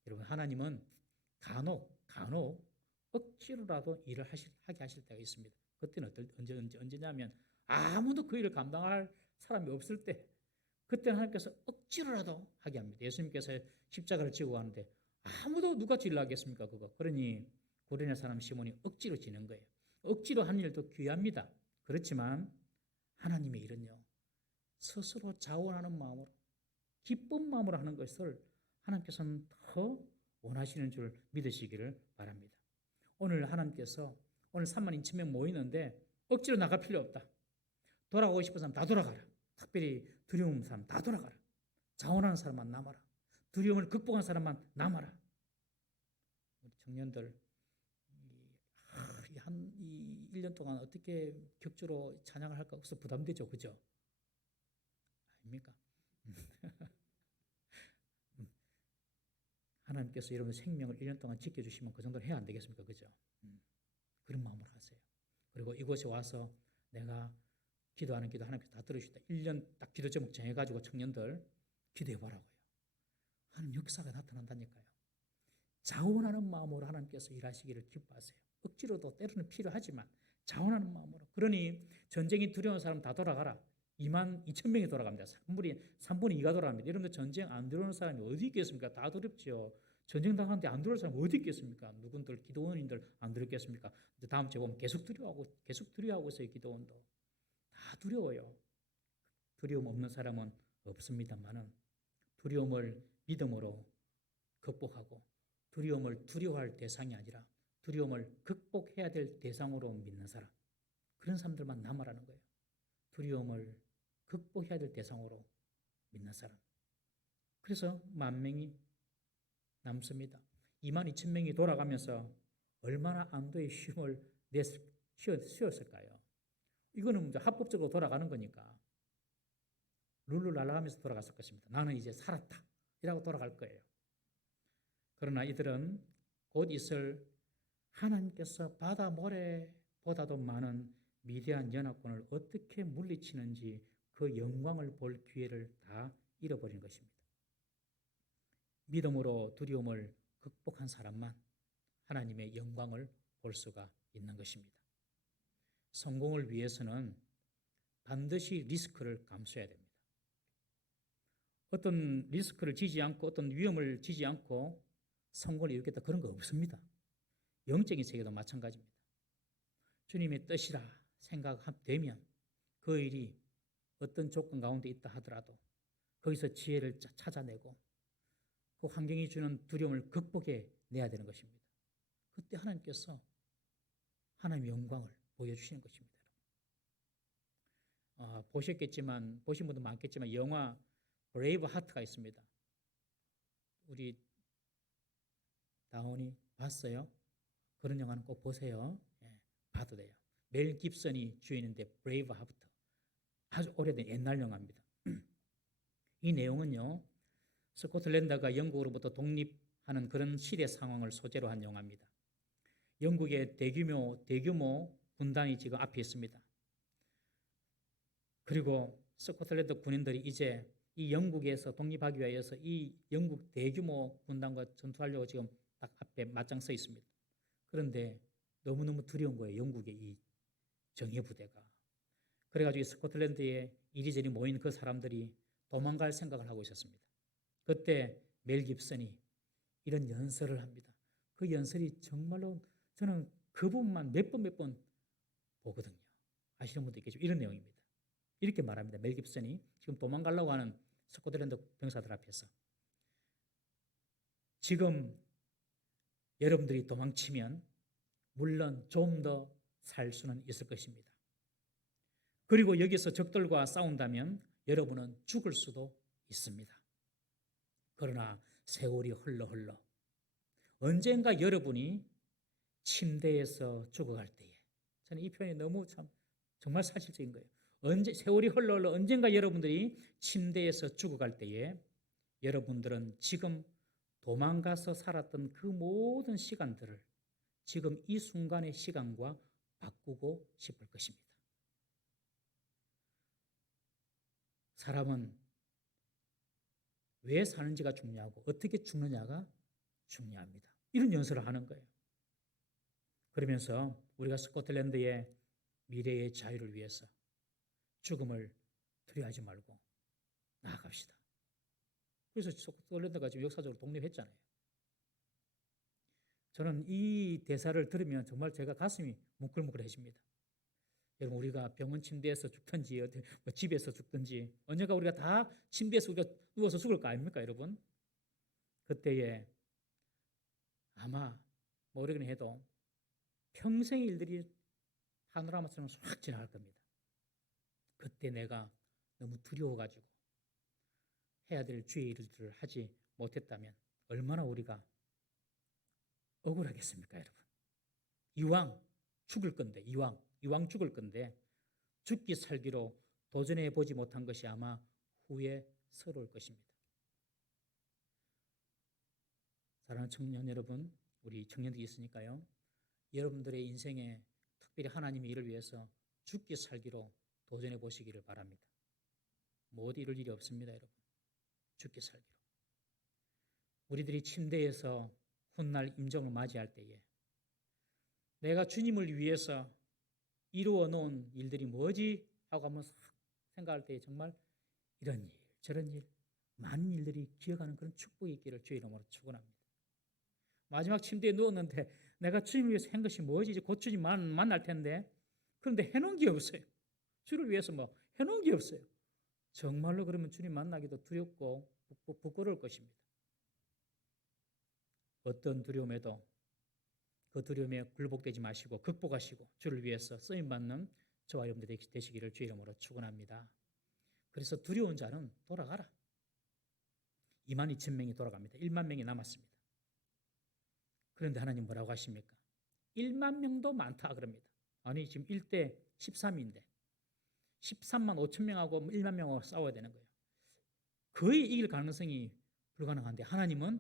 여러분, 하나님은 간혹 억지로라도 일을 하게 하실 때가 있습니다. 그때는 언제냐면 아무도 그 일을 감당할 사람이 없을 때, 그때는 하나님께서 억지로라도 하게 합니다. 예수님께서 십자가를 지고 가는데 아무도 누가 질러 하겠습니까? 그러니 구레네 사람 시몬이 억지로 지는 거예요. 억지로 하는 일도 귀합니다. 그렇지만 하나님의 일은요, 스스로 자원하는 마음으로 기쁜 마음으로 하는 것을 하나님께서는 더 원하시는 줄 믿으시기를 바랍니다. 오늘 하나님께서 오늘 32,000명 모이는데 억지로 나갈 필요 없다. 돌아가고 싶은 사람 다 돌아가라. 특별히 두려운 사람 다 돌아가라. 자원하는 사람만 남아라. 두려움을 극복한 사람만 남아라. 우리 청년들 이 1년 동안 어떻게 격주로 찬양을 할까 해서 부담되죠. 그죠? 아닙니까? 하나님께서 여러분의 생명을 1년 동안 지켜주시면 그 정도는 해야 안 되겠습니까? 그죠? 그런 마음으로 하세요. 그리고 이곳에 와서 내가 기도하는 기도 하나님께서 다 들으시다. 1년 딱 기도 제목 정해가지고 청년들 기도해보라고요. 하나님 역사가 나타난다니까요. 자원하는 마음으로 하나님께서 일하시기를 기뻐하세요. 억지로도 때로는 필요하지만 자원하는 마음으로. 그러니 전쟁이 두려운 사람 다 돌아가라. 22,000명이 돌아갑니다. 3분의 2가 돌아갑니다. 여러분들 전쟁 안 들어오는 사람이 어디 있겠습니까? 다 두렵죠. 전쟁 당하는데 안 들어올 사람 어디 있겠습니까? 누군들 기도원인들 안 들었겠습니까? 다음 주에 보면 계속 두려워하고 있어요. 기도원도 다 두려워요. 두려움 없는 사람은 없습니다만은 두려움을 믿음으로 극복하고 두려움을 두려워할 대상이 아니라 두려움을 극복해야 될 대상으로 믿는 사람, 그런 사람들만 남아라는 거예요. 두려움을 극복해야 될 대상으로 믿는 사람. 그래서 10,000명이 남습니다. 22,000명이 돌아가면서 얼마나 안도의 쉼을 쉬었을까요? 이거는 이제 합법적으로 돌아가는 거니까 룰루 날아가면서 돌아갔을 것입니다. 나는 이제 살았다 이라고 돌아갈 거예요. 그러나 이들은 곧 있을 하나님께서 바다 모래보다도 많은 미대한 연합군을 어떻게 물리치는지 그 영광을 볼 기회를 다 잃어버린 것입니다. 믿음으로 두려움을 극복한 사람만 하나님의 영광을 볼 수가 있는 것입니다. 성공을 위해서는 반드시 리스크를 감수해야 됩니다. 어떤 리스크를 지지 않고 어떤 위험을 지지 않고 성공을 이루겠다 그런 거 없습니다. 영적인 세계도 마찬가지입니다. 주님의 뜻이라 생각되면 그 일이 어떤 조건 가운데 있다 하더라도 거기서 지혜를 찾아내고 그 환경이 주는 두려움을 극복해 내야 되는 것입니다. 그때 하나님께서 하나님의 영광을 보여주시는 것입니다. 보셨겠지만 보신 분도 많겠지만 영화 브레이브 하트가 있습니다. 우리 다원이 봤어요? 그런 영화는 꼭 보세요. 예, 봐도 돼요. 멜 깁슨이 주연인데 브레이브 하트 아주 오래된 옛날 영화입니다. 이 내용은요, 스코틀랜드가 영국으로부터 독립하는 그런 시대 상황을 소재로 한 영화입니다. 영국의 대규모 군단이 지금 앞에 있습니다. 그리고 스코틀랜드 군인들이 이제 이 영국에서 독립하기 위해서 이 영국 대규모 군단과 전투하려고 지금 딱 앞에 맞짱 서 있습니다. 그런데 너무너무 두려운 거예요. 영국의 이 정예부대가. 그래가지고 스코틀랜드에 이리저리 모인 그 사람들이 도망갈 생각을 하고 있었습니다. 그때 멜 깁슨이 이런 연설을 합니다. 그 연설이 정말로 저는 그 부분만 몇 번 보거든요. 아시는 분도 있겠지만 이런 내용입니다. 이렇게 말합니다. 멜 깁슨이 지금 도망가려고 하는 스코틀랜드 병사들 앞에서 지금 여러분들이 도망치면 물론 좀 더 살 수는 있을 것입니다. 그리고 여기서 적들과 싸운다면 여러분은 죽을 수도 있습니다. 그러나 세월이 흘러 언젠가 여러분이 침대에서 죽어갈 때에 저는 이 표현이 너무 정말 사실적인 거예요. 세월이 흘러 언젠가 여러분들이 침대에서 죽어갈 때에 여러분들은 지금 도망가서 살았던 그 모든 시간들을 지금 이 순간의 시간과 바꾸고 싶을 것입니다. 사람은 왜 사는지가 중요하고 어떻게 죽느냐가 중요합니다. 이런 연설을 하는 거예요. 그러면서 우리가 스코틀랜드의 미래의 자유를 위해서 죽음을 두려워하지 말고 나아갑시다. 그래서 스코틀랜드가 지금 역사적으로 독립했잖아요. 저는 이 대사를 들으면 정말 제가 가슴이 뭉클뭉클해집니다. 여러분, 우리가 병원 침대에서 죽든지 집에서 죽든지 언젠가 우리가 다 침대에서 우리가 누워서 죽을 거 아닙니까, 여러분? 그때에 아마 모르긴 해도 평생의 일들이 파노라마처럼 싹 지나갈 겁니다. 그때 내가 너무 두려워가지고 해야 될 주의 일들을 하지 못했다면 얼마나 우리가 억울하겠습니까, 여러분? 이왕 죽을 건데, 이왕 죽을 건데 죽기 살기로 도전해 보지 못한 것이 아마 후에 서러울 것입니다. 사랑하는 청년 여러분, 우리 청년들이 있으니까요. 여러분들의 인생에 특별히 하나님의 일을 위해서 죽기 살기로 도전해 보시기를 바랍니다. 못 이룰 일이 없습니다, 여러분. 죽기 살기로. 우리들이 침대에서 훗날 임종을 맞이할 때에 내가 주님을 위해서 이루어 놓은 일들이 뭐지? 하고 한번 생각할 때 정말 이런 일, 저런 일, 많은 일들이 기억하는 그런 축복이 있기를 주의 이름으로 축원합니다. 마지막 침대에 누웠는데 내가 주님을 위해서 한 것이 뭐지? 이제 곧 주님 만날 텐데 그런데 해놓은 게 없어요. 주를 위해서 뭐 해놓은 게 없어요. 정말로 그러면 주님 만나기도 두렵고 부끄러울 것입니다. 어떤 두려움에도 그 두려움에 굴복되지 마시고 극복하시고 주를 위해서 쓰임받는 저와 여러분들이 되시기를 주의 이름으로 축원합니다. 그래서 두려운 자는 돌아가라. 22,000명이 돌아갑니다. 1만 명이 남았습니다. 그런데 하나님 뭐라고 하십니까? 1만 명도 많다 그럽니다. 아니 지금 1대 13인데 13만 5천 명하고 1만 명하고 싸워야 되는 거예요. 거의 이길 가능성이 불가능한데 하나님은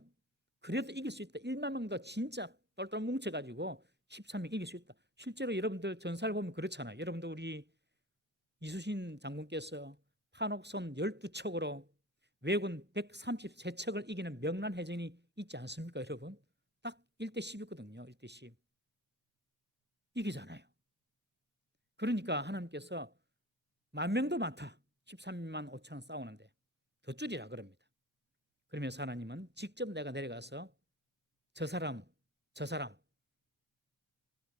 그래도 이길 수 있다. 1만 명도 진짜 똘똘 뭉쳐가지고 13명 이길 수 있다. 실제로 여러분들 전사를 보면 그렇잖아요. 여러분들 우리 이수신 장군께서 판옥선 12척으로 왜군 133척을 이기는 명란해전이 있지 않습니까, 여러분? 딱 1대 10이거든요. 1대 10. 이기잖아요. 그러니까 하나님께서 10,000명도 많다. 13만 5천 싸우는데 더 줄이라 그럽니다. 그러면서 하나님은 직접 내가 내려가서 저 사람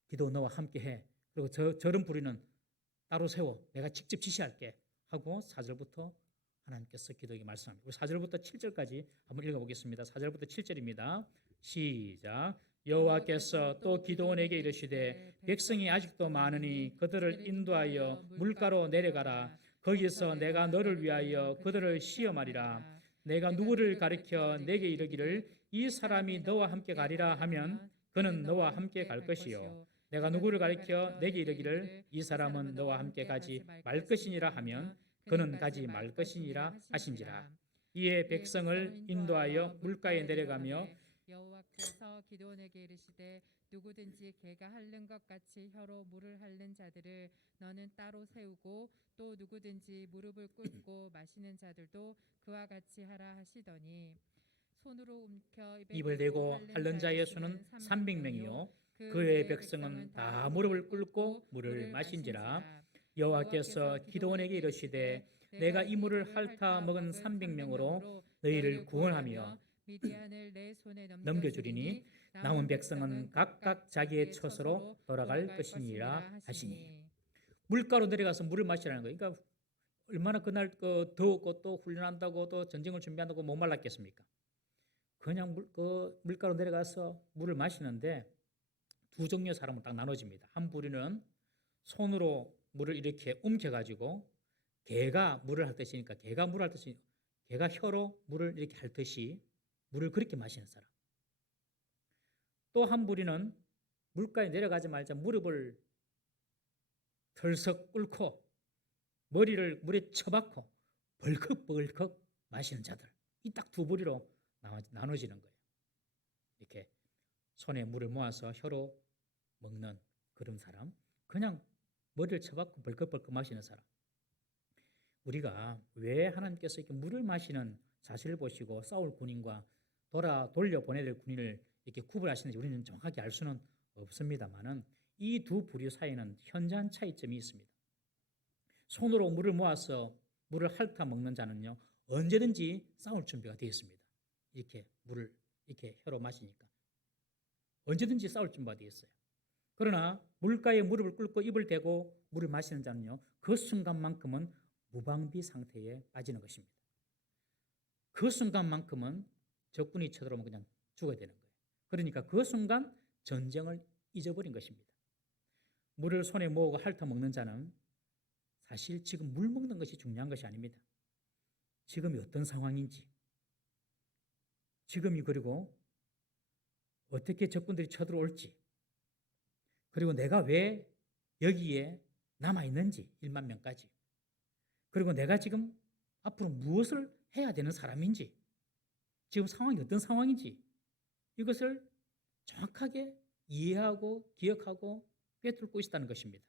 기도 너와 함께해. 그리고 저런 부리는 따로 세워 내가 직접 지시할게 하고 4절부터 하나님께서 기도하게 말씀합니다. 4절부터 7절까지 한번 읽어보겠습니다. 4절부터 7절입니다. 시작. 여호와께서 또 기드온에게 이르시되 백성이 아직도 많으니 그들을 인도하여 물가로 내려가라. 거기서 내가 너를 위하여 그들을 시험하리라. 내가 누구를 가리켜 내게 이르기를 이 사람이 너와 함께 가리라 하면 그는 너와 함께 갈 것이요. 내가 누구를 가리켜 내게 이르기를 이 사람은 너와 함께 가지 말 것이니라 하면 그는 가지 말 것이니라 하신지라. 이에 백성을 인도하여 물가에 내려가며 여호와께서 기드온에게 이르시되 누구든지 개가 핥는 것 같이 혀로 물을 핥는 자들을 너는 따로 세우고 또 누구든지 무릎을 꿇고 마시는 자들도 그와 같이 하라 하시더니 손으로 움켜 입을 대고 핥는 자의 수는 300명이요 그 외의 백성은 다 무릎을 꿇고 물을 마신지라. 여호와께서 기드온에게 이르시되 내가 이 물을 핥아 먹은 300명으로 너희를 구원하며 미디안을 내 손에 넘겨주리니 남은 백성은 각각 자기의 처소로 돌아갈 것이니라 하시니. 물가로 내려가서 물을 마시라는 거예요. 그러니까 얼마나 그날 더웠고 또 훈련한다고 또 전쟁을 준비한다고 못 말랐겠습니까? 그냥 물가로 내려가서 물을 마시는데 두 종류의 사람은 딱 나눠집니다. 한 부류는 손으로 물을 이렇게 움켜가지고 개가 물을 핥듯이니까 개가 혀로 물을 이렇게 핥듯이 물을 그렇게 마시는 사람. 또 한 부류는 물가에 내려가지 말자 무릎을 털썩 꿇고 머리를 물에 쳐박고 벌컥벌컥 마시는 자들. 이 딱 두 부류로 나눠지는 거예요. 이렇게 손에 물을 모아서 혀로 먹는 그런 사람, 그냥 머리를 쳐박고 벌컥벌컥 마시는 사람. 우리가 왜 하나님께서 이렇게 물을 마시는 자세를 보시고 사울 군인과 돌려보내야 군인을 이렇게 구분하시는지 우리는 정확하게 알 수는 없습니다만은 이 두 부류 사이에는 현저한 차이점이 있습니다. 손으로 물을 모아서 물을 핥아 먹는 자는요 언제든지 싸울 준비가 되어 있습니다. 이렇게 물을 이렇게 혀로 마시니까 언제든지 싸울 준비가 되어 있어요. 그러나 물가에 무릎을 꿇고 입을 대고 물을 마시는 자는요 그 순간만큼은 무방비 상태에 빠지는 것입니다. 그 순간만큼은 적군이 쳐들어오면 그냥 죽어야 되는 거예요. 그러니까 그 순간 전쟁을 잊어버린 것입니다. 물을 손에 모으고 핥아 먹는 자는 사실 지금 물 먹는 것이 중요한 것이 아닙니다. 지금이 어떤 상황인지, 지금이 그리고 어떻게 적군들이 쳐들어올지, 그리고 내가 왜 여기에 남아있는지 1만 명까지, 그리고 내가 지금 앞으로 무엇을 해야 되는 사람인지, 지금 상황이 어떤 상황인지 이것을 정확하게 이해하고 기억하고 꿰뚫고 있다는 것입니다.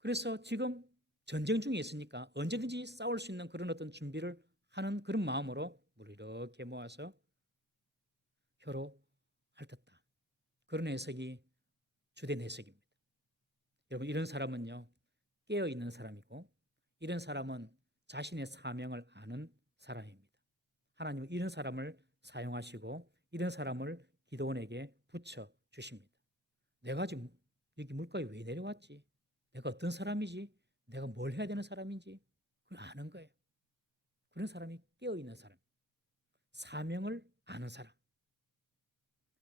그래서 지금 전쟁 중에 있으니까 언제든지 싸울 수 있는 그런 어떤 준비를 하는 그런 마음으로 물을 이렇게 모아서 혀로 핥았다. 그런 해석이 주된 해석입니다. 여러분 이런 사람은요 깨어있는 사람이고 이런 사람은 자신의 사명을 아는 사람입니다. 하나님은 이런 사람을 사용하시고 이런 사람을 기드온에게 붙여주십니다. 내가 지금 여기 물가에 왜 내려왔지? 내가 어떤 사람이지? 내가 뭘 해야 되는 사람인지 그걸 아는 거예요. 그런 사람이 깨어있는 사람, 사명을 아는 사람.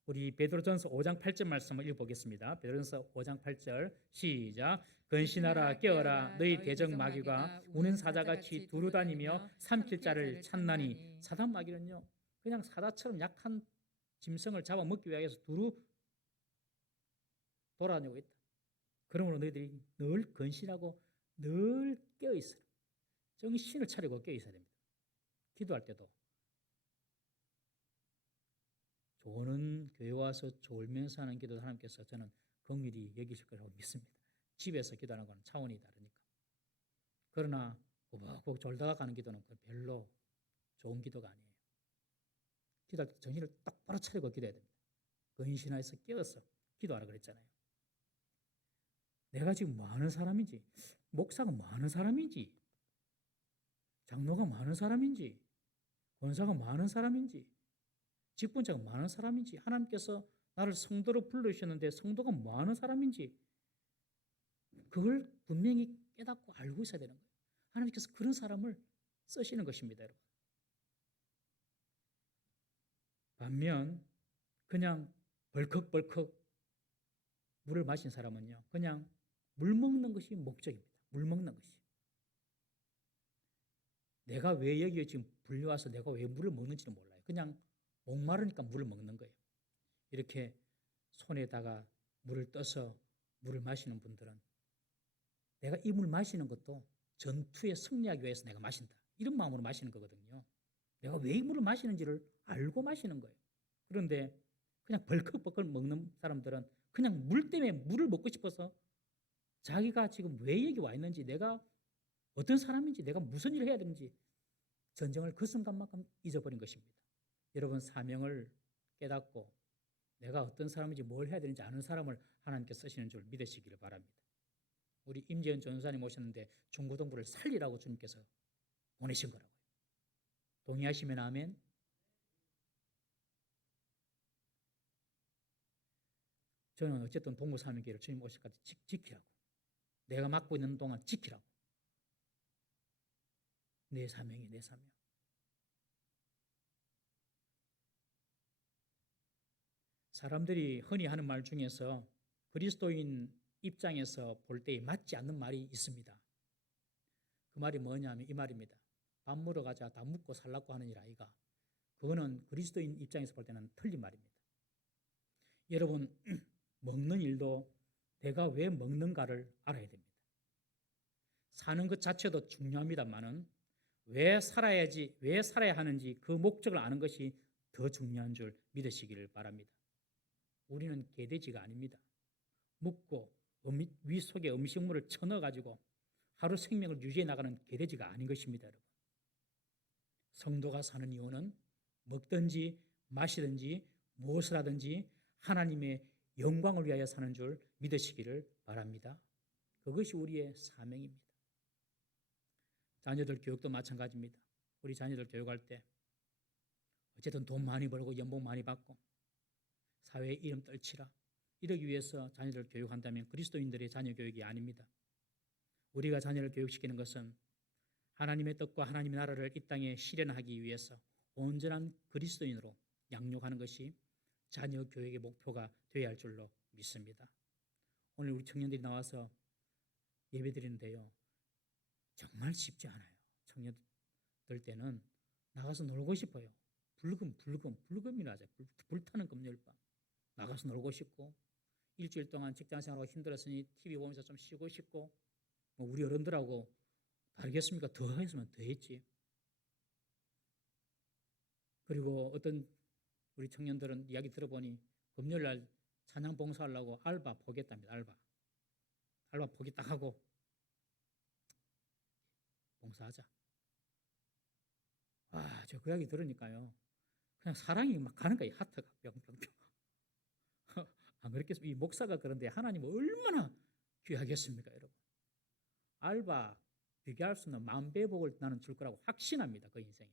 우리 베드로전서 5장 8절 말씀을 읽어보겠습니다. 베드로전서 5장 8절 시작. 근신하라 깨어라 너희 대적 마귀가 우는 사자같이 두루다니며 삼킬 자를 찾나니. 사단 마귀는요 그냥 사자처럼 약한 짐승을 잡아먹기 위해서 두루 돌아다니고 있다. 그러므로 너희들이 늘 근신하고 늘 깨어있어라. 정신을 차리고 깨어있어야 됩니다. 기도할 때도 좋은 교회 와서 졸면서 하는 기도 하나님께서 저는 긍휼히 여기실 거라고 믿습니다. 집에서 기도하는 것은 차원이 다르니까. 그러나 꼭 졸다가 가는 기도는 별로 좋은 기도가 아니에요. 기도할 때 정신을 똑바로 차리고 기도해야 됩니다. 근신하여서 깨어서 기도하라 그랬잖아요. 내가 지금 뭐 하는 사람인지, 목사가 뭐 하는 사람인지, 장로가 뭐 하는 사람인지, 권사가 뭐 하는 사람인지, 직분자가 뭐 하는 사람인지, 하나님께서 나를 성도로 불러주셨는데 성도가 뭐 하는 사람인지 그걸 분명히 깨닫고 알고 있어야 되는 거예요. 하나님께서 그런 사람을 쓰시는 것입니다, 여러분. 반면 그냥 벌컥벌컥 물을 마신 사람은요, 그냥 물 먹는 것이 목적입니다. 물 먹는 것이. 내가 왜 여기에 지금 불려와서 내가 왜 물을 먹는지는 몰라요. 그냥 목마르니까 물을 먹는 거예요. 이렇게 손에다가 물을 떠서 물을 마시는 분들은 내가 이 물 마시는 것도 전투에 승리하기 위해서 내가 마신다. 이런 마음으로 마시는 거거든요. 내가 왜 이 물을 마시는지를 알고 마시는 거예요. 그런데 그냥 벌컥벌컥 먹는 사람들은 그냥 물 때문에 물을 먹고 싶어서 자기가 지금 왜 여기 와 있는지, 내가 어떤 사람인지, 내가 무슨 일을 해야 되는지 전쟁을 그 순간만큼 잊어버린 것입니다. 여러분, 사명을 깨닫고 내가 어떤 사람인지 뭘 해야 되는지 아는 사람을 하나님께 쓰시는 줄 믿으시기를 바랍니다. 우리 임재현 전사님 오셨는데 중고등부를 살리라고 주님께서 보내신 거라고요. 동의하시면 아멘. 저는 어쨌든 동부사명계를 주님 오실 때까지 지키라고, 내가 맡고 있는 동안 지키라고. 내 사명이 내 사명. 사람들이 흔히 하는 말 중에서 그리스도인 입장에서 볼 때에 맞지 않는 말이 있습니다. 그 말이 뭐냐면 이 말입니다. 밥 먹으러 가자, 다 먹고 살라고 하는 일 아이가. 그거는 그리스도인 입장에서 볼 때는 틀린 말입니다. 여러분, 먹는 일도 내가 왜 먹는가를 알아야 됩니다. 사는 것 자체도 중요합니다만은 왜 살아야지, 왜 살아야 하는지 그 목적을 아는 것이 더 중요한 줄 믿으시기를 바랍니다. 우리는 개돼지가 아닙니다. 묵고 위 속에 음식물을 쳐넣어가지고 하루 생명을 유지해 나가는 개돼지가 아닌 것입니다, 여러분. 성도가 사는 이유는 먹든지 마시든지 무엇을 하든지 하나님의 영광을 위하여 사는 줄 믿으시기를 바랍니다. 그것이 우리의 사명입니다. 자녀들 교육도 마찬가지입니다. 우리 자녀들 교육할 때 어쨌든 돈 많이 벌고 연봉 많이 받고 사회의 이름 떨치라, 이러기 위해서 자녀들 교육한다면 그리스도인들의 자녀 교육이 아닙니다. 우리가 자녀를 교육시키는 것은 하나님의 뜻과 하나님의 나라를 이 땅에 실현하기 위해서 온전한 그리스도인으로 양육하는 것이 자녀 교육의 목표가 되어야 할 줄로 믿습니다. 오늘 우리 청년들이 나와서 예배드리는데요, 정말 쉽지 않아요. 청년들 때는 나가서 놀고 싶어요. 불금이라 하죠. 불타는 금요일밤 나가서 놀고 싶고, 일주일 동안 직장생활하고 힘들었으니 TV 보면서 좀 쉬고 싶고, 뭐 우리 어른들하고 다르겠습니까? 더 했으면 더 했지. 그리고 어떤 우리 청년들은 이야기 들어보니 금요일날 찬양 봉사하려고 알바 포기했답니다. 알바 포기 딱 하고 봉사하자. 저 그 이야기 들으니까요, 그냥 사랑이 막 가는 거예요. 하트가 뿅뿅뿅. 안 그렇겠습니까? 이 목사가 그런데 하나님 얼마나 귀하겠습니까, 여러분? 알바 비교할 수 없는 만배의 복을 나는 줄 거라고 확신합니다. 그 인생에.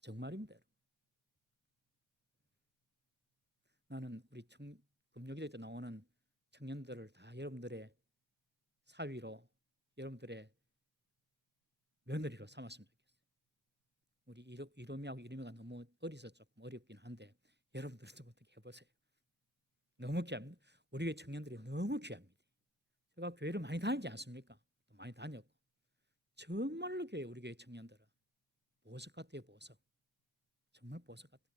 정말입니다, 여러분. 나는 우리 금요기도 때 나오는 청년들을 다 여러분들의 사위로, 여러분들의 며느리로 삼았으면 좋겠어요. 우리 이로미하고 이로미가 너무 어리서 조금 어렵긴 한데 여러분들도 어떻게 해보세요. 너무 귀합니다. 우리 교회 청년들이 너무 귀합니다. 제가 교회를 많이 다니지 않습니까? 또 많이 다녔고, 정말로 우리 교회 청년들은 보석 같아요. 보석. 정말 보석 같아요.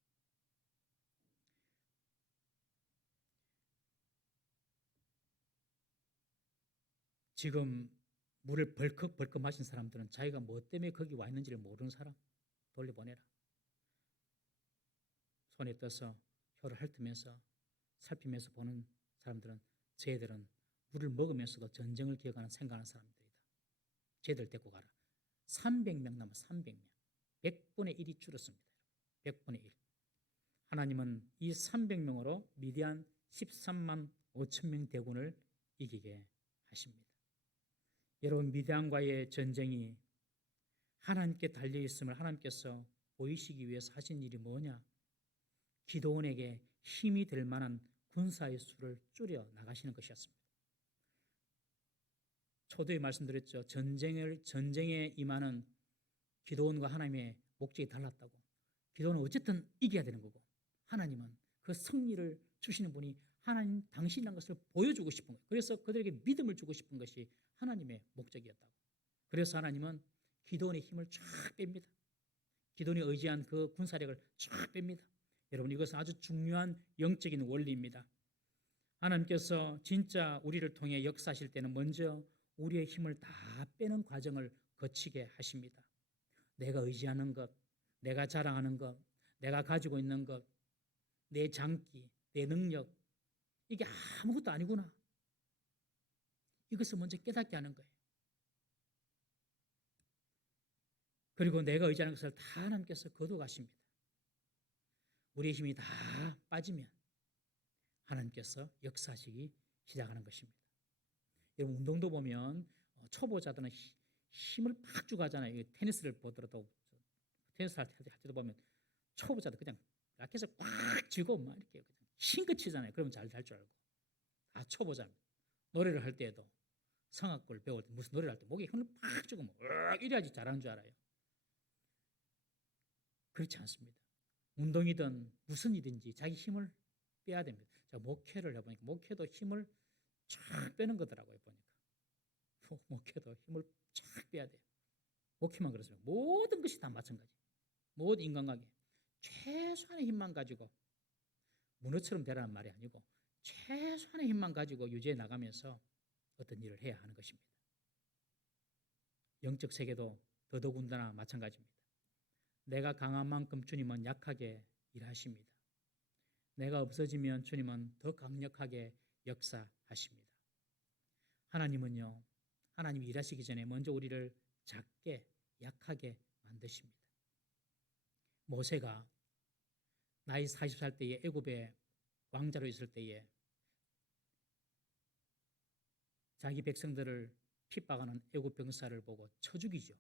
지금 물을 벌컥벌컥 마신 사람들은 자기가 뭐 때문에 거기 와 있는지를 모르는 사람 돌려보내라. 손에 떠서 혀를 핥으면서 살피면서 보는 사람들은, 쟤들은 물을 먹으면서도 전쟁을 기억하는 생각하는 사람들이다. 쟤들 데리고 가라. 300명 남아 300명. 100분의 1이 줄었습니다. 100분의 1. 하나님은 이 300명으로 미디안 13만 5천 명 대군을 이기게 하십니다. 여러분, 미디안과의 전쟁이 하나님께 달려있음을 하나님께서 보이시기 위해서 하신 일이 뭐냐? 기드온에게 힘이 될 만한 군사의 수를 줄여 나가시는 것이었습니다. 초대에 말씀드렸죠. 전쟁에 임하는 기도원과 하나님의 목적이 달랐다고. 기도원은 어쨌든 이겨야 되는 거고, 하나님은 그 승리를 주시는 분이 하나님 당신이라는 것을 보여주고 싶은 거예요. 그래서 그들에게 믿음을 주고 싶은 것이 하나님의 목적이었다고. 그래서 하나님은 기도원의 힘을 쫙 뺍니다. 기도원이 의지한 그 군사력을 쫙 뺍니다. 여러분, 이것은 아주 중요한 영적인 원리입니다. 하나님께서 진짜 우리를 통해 역사하실 때는 먼저 우리의 힘을 다 빼는 과정을 거치게 하십니다. 내가 의지하는 것, 내가 자랑하는 것, 내가 가지고 있는 것, 내 장기, 내 능력, 이게 아무것도 아니구나. 이것을 먼저 깨닫게 하는 거예요. 그리고 내가 의지하는 것을 다 하나님께서 거둬가십니다. 우리의 힘이 다 빠지면 하나님께서 역사하시기 시작하는 것입니다. 여러분, 운동도 보면 초보자들은 힘을 팍 주고 하잖아요. 테니스를 보더라도, 테니스 할 때도 보면 초보자들 그냥 라켓을 꽉 쥐고 막 이렇게 그냥 힘껏 치잖아요. 그러면 잘 될 줄 알고. 다 초보자입니다. 노래를 할 때에도 성악을 배울 때 무슨 노래를 할 때 목에 힘을 팍 주고 막 이래야지 잘하는 줄 알아요. 그렇지 않습니다. 운동이든 무슨 일인지 자기 힘을 빼야 됩니다. 제가 목회를 해보니까 목회도 힘을 쫙 빼는 거더라고요. 보니까 목회도 힘을 쫙 빼야 돼요. 목회만 그렇습니다. 모든 것이 다 마찬가지. 모든 인간관계 최소한의 힘만 가지고 문어처럼 되라는 말이 아니고 최소한의 힘만 가지고 유지해 나가면서 어떤 일을 해야 하는 것입니다. 영적 세계도 더더군다나 마찬가지입니다. 내가 강한 만큼 주님은 약하게 일하십니다. 내가 없어지면 주님은 더 강력하게 역사하십니다. 하나님은요, 하나님이 일하시기 전에 먼저 우리를 작게, 약하게 만드십니다. 모세가 나이 40살 때에 애굽의 왕자로 있을 때에 자기 백성들을 핍박하는 애굽 병사를 보고 쳐 죽이죠.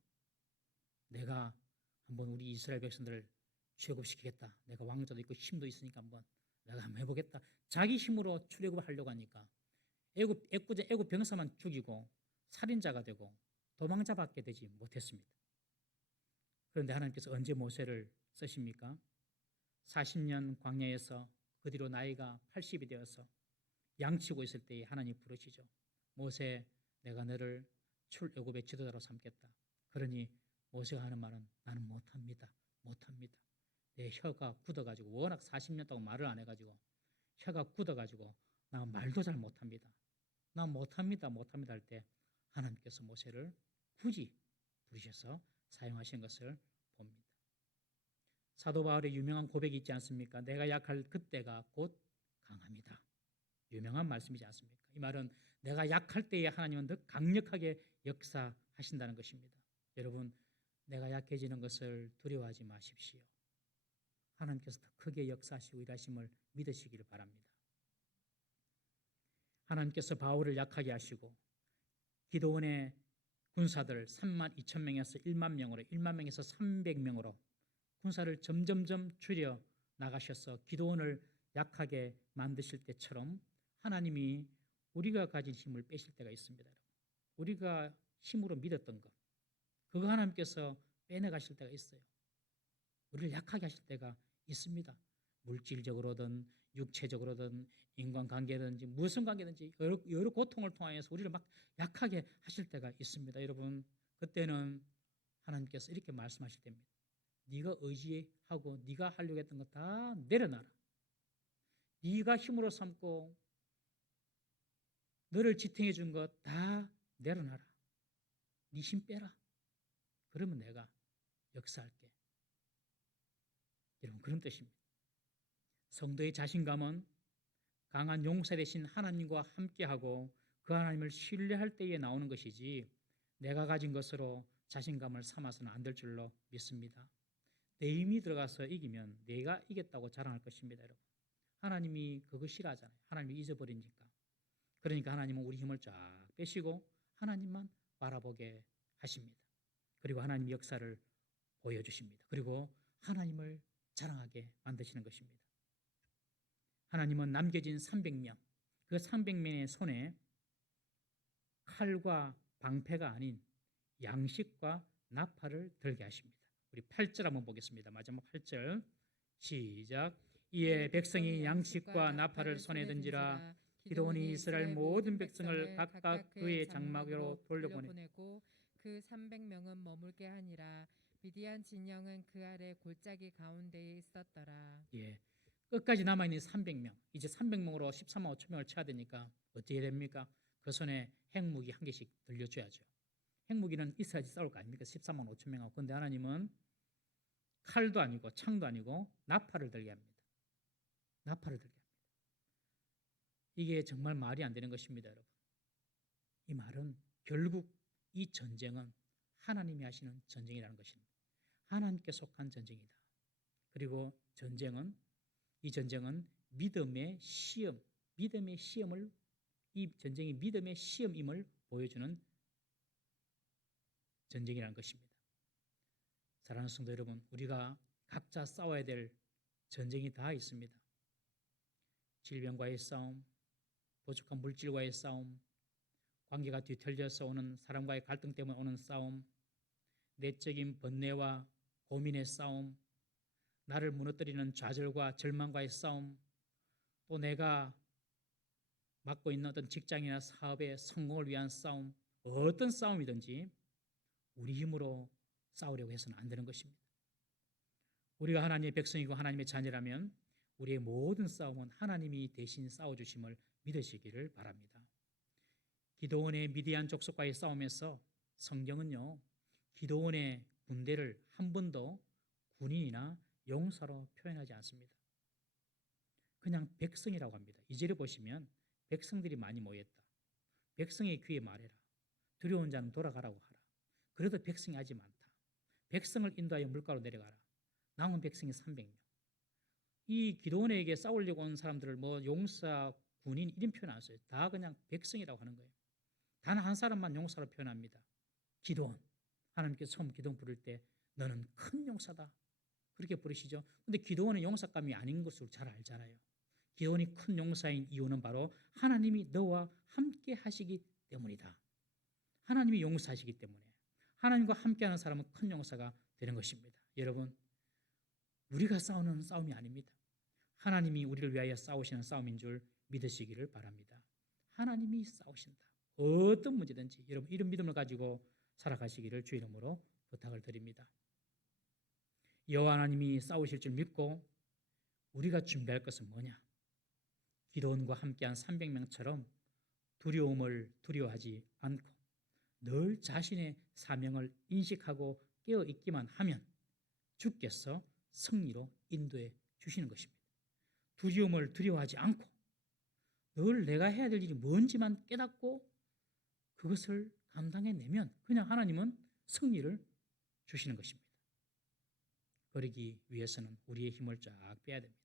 내가 한번 우리 이스라엘 백성들을 출애굽시키겠다. 내가 왕자도 있고 힘도 있으니까 내가 한번 해보겠다. 자기 힘으로 출애굽을 하려고 하니까 애굽 병사만 죽이고 살인자가 되고 도망자밖에 되지 못했습니다. 그런데 하나님께서 언제 모세를 쓰십니까? 40년 광야에서 그 뒤로 나이가 80이 되어서 양치고 있을 때에 하나님 부르시죠. 모세, 내가 너를 출애굽의 지도자로 삼겠다. 그러니 모세가 하는 말은 나는 못합니다. 내 혀가 굳어가지고 워낙 40년 동안 말을 안 해가지고 혀가 굳어가지고 나 말도 잘 못합니다. 나 못합니다 할 때 하나님께서 모세를 굳이 부르셔서 사용하신 것을 봅니다. 사도 바울의 유명한 고백이 있지 않습니까? 내가 약할 그때가 곧 강합니다. 유명한 말씀이지 않습니까? 이 말은 내가 약할 때에 하나님은 더 강력하게 역사하신다는 것입니다. 여러분, 내가 약해지는 것을 두려워하지 마십시오. 하나님께서 더 크게 역사하시고 일하심을 믿으시기를 바랍니다. 하나님께서 바울을 약하게 하시고 기도원의 군사들 3만 2천 명에서 1만 명으로 1만 명에서 300명으로 군사를 점점점 줄여 나가셔서 기도원을 약하게 만드실 때처럼 하나님이 우리가 가진 힘을 빼실 때가 있습니다. 우리가 힘으로 믿었던 것, 그거 하나님께서 빼내가실 때가 있어요. 우리를 약하게 하실 때가 있습니다. 물질적으로든 육체적으로든 인간관계든지 무슨 관계든지 여러 고통을 통하여서 우리를 막 약하게 하실 때가 있습니다. 여러분, 그때는 하나님께서 이렇게 말씀하실 때입니다. 네가 의지하고 네가 하려고 했던 거 다 내려놔라. 네가 힘으로 삼고 너를 지탱해 준 것 다 내려놔라. 네 힘 빼라. 그러면 내가 역사할게. 여러분, 그런 뜻입니다. 성도의 자신감은 강한 용사 되신 하나님과 함께하고 그 하나님을 신뢰할 때에 나오는 것이지 내가 가진 것으로 자신감을 삼아서는 안 될 줄로 믿습니다. 내 힘이 들어가서 이기면 내가 이겼다고 자랑할 것입니다. 여러분, 하나님이 그거 싫어하잖아요. 하나님이 잊어버리니까. 그러니까 하나님은 우리 힘을 쫙 빼시고 하나님만 바라보게 하십니다. 그리고 하나님 역사를 보여주십니다. 그리고 하나님을 자랑하게 만드시는 것입니다. 하나님은 남겨진 300명, 그 300명의 손에 칼과 방패가 아닌 양식과 나팔을 들게 하십니다. 우리 8절 한번 보겠습니다. 마지막 8절 시작. 이에 백성이 양식과 나팔을 손에 든지라. 기드온이 이스라엘 모든 백성을 각각 그의 장막으로 돌려보내고 그 300명은 머물게 하니라. 미디안 진영은 그 아래 골짜기 가운데에 있었더라. 예, 끝까지 남아있는 300명, 이제 300명으로 13만 5천 명을 쳐야 되니까 어떻게 됩니까? 그 손에 핵무기 한 개씩 들려줘야죠. 핵무기는 있어야지 싸울 거 아닙니까? 14만 5천 명하고. 그런데 하나님은 칼도 아니고 창도 아니고 나팔을 들게 합니다. 나팔을 들게 합니다. 이게 정말 말이 안 되는 것입니다, 여러분. 이 말은 결국 이 전쟁은 하나님이 하시는 전쟁이라는 것입니다. 하나님께 속한 전쟁이다. 그리고 이 전쟁은 믿음의 시험, 이 전쟁이 믿음의 시험임을 보여주는 전쟁이라는 것입니다. 사랑하는 성도 여러분, 우리가 각자 싸워야 될 전쟁이 다 있습니다. 질병과의 싸움, 부족한 물질과의 싸움, 관계가 뒤틀려서 오는 사람과의 갈등 때문에 오는 싸움, 내적인 번뇌와 고민의 싸움, 나를 무너뜨리는 좌절과 절망과의 싸움, 또 내가 맡고 있는 어떤 직장이나 사업의 성공을 위한 싸움, 어떤 싸움이든지 우리 힘으로 싸우려고 해서는 안 되는 것입니다. 우리가 하나님의 백성이고 하나님의 자녀라면 우리의 모든 싸움은 하나님이 대신 싸워주심을 믿으시기를 바랍니다. 기드온의 미디안 족속과의 싸움에서 성경은요, 기드온의 군대를 한 번도 군인이나 용사로 표현하지 않습니다. 그냥 백성이라고 합니다. 2절에 보시면 백성들이 많이 모였다. 백성의 귀에 말해라. 두려운 자는 돌아가라고 하라. 그래도 백성이 아직 많다. 백성을 인도하여 물가로 내려가라. 남은 백성이 300명. 이 기드온에게 싸우려고 온 사람들을 뭐 용사, 군인 이런 표현 안 써요. 다 그냥 백성이라고 하는 거예요. 단 한 사람만 용사로 표현합니다. 기드온. 하나님께서 처음 기드온 부를 때 너는 큰 용사다. 그렇게 부르시죠. 근데 기드온은 용사감이 아닌 것을 잘 알잖아요. 기드온이 큰 용사인 이유는 바로 하나님이 너와 함께 하시기 때문이다. 하나님이 용사하시기 때문에 하나님과 함께하는 사람은 큰 용사가 되는 것입니다. 여러분, 우리가 싸우는 싸움이 아닙니다. 하나님이 우리를 위하여 싸우시는 싸움인 줄 믿으시기를 바랍니다. 하나님이 싸우신다. 어떤 문제든지 여러분 이런 믿음을 가지고 살아가시기를 주 이름으로 부탁을 드립니다. 여호와 하나님이 싸우실 줄 믿고 우리가 준비할 것은 뭐냐? 기드온과 함께한 300명처럼 두려움을 두려워하지 않고 늘 자신의 사명을 인식하고 깨어 있기만 하면 주께서 승리로 인도해 주시는 것입니다. 두려움을 두려워하지 않고 늘 내가 해야 될 일이 뭔지만 깨닫고 그것을 감당해내면 그냥 하나님은 승리를 주시는 것입니다. 그러기 위해서는 우리의 힘을 쫙 빼야 됩니다.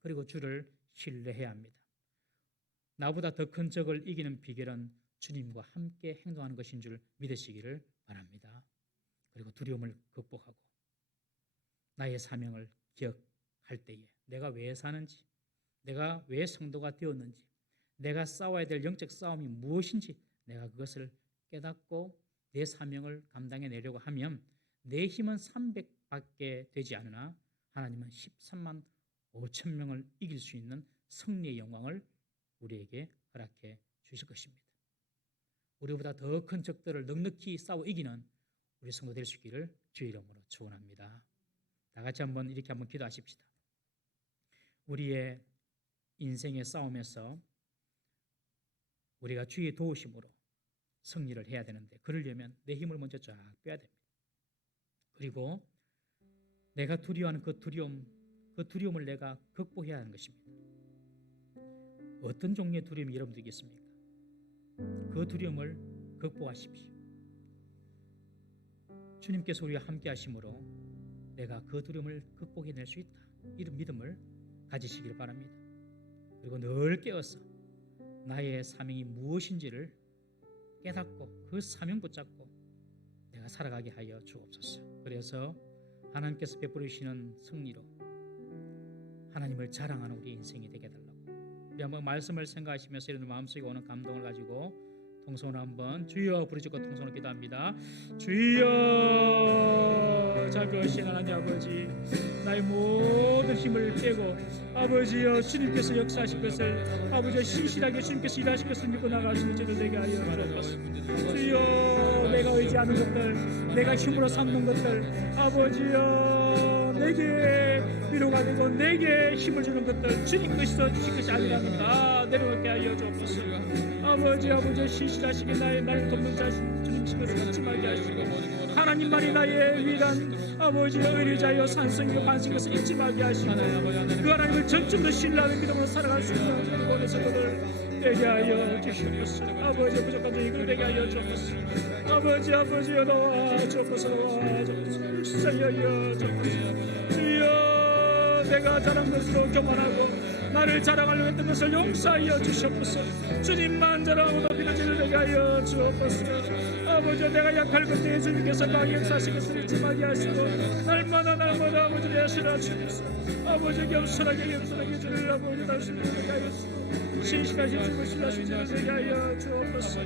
그리고 주를 신뢰해야 합니다. 나보다 더 큰 적을 이기는 비결은 주님과 함께 행동하는 것인 줄 믿으시기를 바랍니다. 그리고 두려움을 극복하고 나의 사명을 기억할 때에 내가 왜 사는지, 내가 왜 성도가 되었는지, 내가 싸워야 될 영적 싸움이 무엇인지 내가 그것을 깨닫고 내 사명을 감당해내려고 하면 내 힘은 300밖에 되지 않으나 하나님은 13만 5천 명을 이길 수 있는 승리의 영광을 우리에게 허락해 주실 것입니다. 우리보다 더 큰 적들을 넉넉히 싸워 이기는 우리 성도 될 수 있기를 주의 이름으로 축원합니다. 다 같이 이렇게 한번 기도하십시다. 우리의 인생의 싸움에서 우리가 주의 도우심으로 승리를 해야 되는데 그러려면 내 힘을 먼저 쫙 빼야 됩니다. 그리고 내가 두려워하는 그 두려움을 내가 극복해야 하는 것입니다. 어떤 종류의 두려움이 여러분들에게 있습니까? 그 두려움을 극복하십시오. 주님께서 우리와 함께 하심으로 내가 그 두려움을 극복해낼 수 있다. 이런 믿음을 가지시길 바랍니다. 그리고 늘 깨어서 나의 사명이 무엇인지를 깨닫고 그 사명 붙잡고 내가 살아가게 하여 주옵소서. 그래서 하나님께서 베풀으시는 승리로 하나님을 자랑하는 우리 인생이 되게 해달라고 우리 한번 말씀을 생각하시면서 이런 마음속에 오는 감동을 가지고 통성으로 한번 주여 부르짖고 통성으로 기도합니다. 주여, 자비하신 하나님 아버지, 나의 모든 힘을 빼고 아버지여 주님께서 역사하실 것을, 아버지여 신실하게 주님께서 일하실 것을 믿고 나가시는 저들 되게 하여 주옵소서. 주여, 내가 의지하는 것들, 내가 힘으로 삼는 것들, 아버지여 내게 위로가 되고 내게 힘을 주는 것들, 주님 것이서 주신 것이 아니라는 다 내려놓게 하여 주옵소서. 아버지 신실하시게 나를 돕는 자신 주님 것을 잊지마게 하시고, 하나님만이 나의 위일한 아버지의 의리자여 산성이요 반성인 것을 잊지마게 하시고, 그 하나님을 전적으로 신뢰하는 믿음으로 살아갈 수 있는 우리 모든 성도들 되게 하여 주시옵소서. 아버지 부족한 저희 이끌 되게 하여 주옵소서. 아버지여 너와 주옵소서. 주여 주여, 내가 잘한 것으로 교만하고 나를 자랑하려고 했던 것을 용서하여 주시옵소서. 주님만 자랑하고 높이는 죄를 되게 하여 주옵소서. 아버지, 내가 약할 것에 주님께서 강히 역사하신 것을 잊지 말게 하시고, 날마다 아버지를 하시라 주옵소서. 아버지 겸손하게 주를 아버지 당신을 되게 하여 주시고, 신실하신 주를 신뢰하신 주를 되게 하여 주옵소서.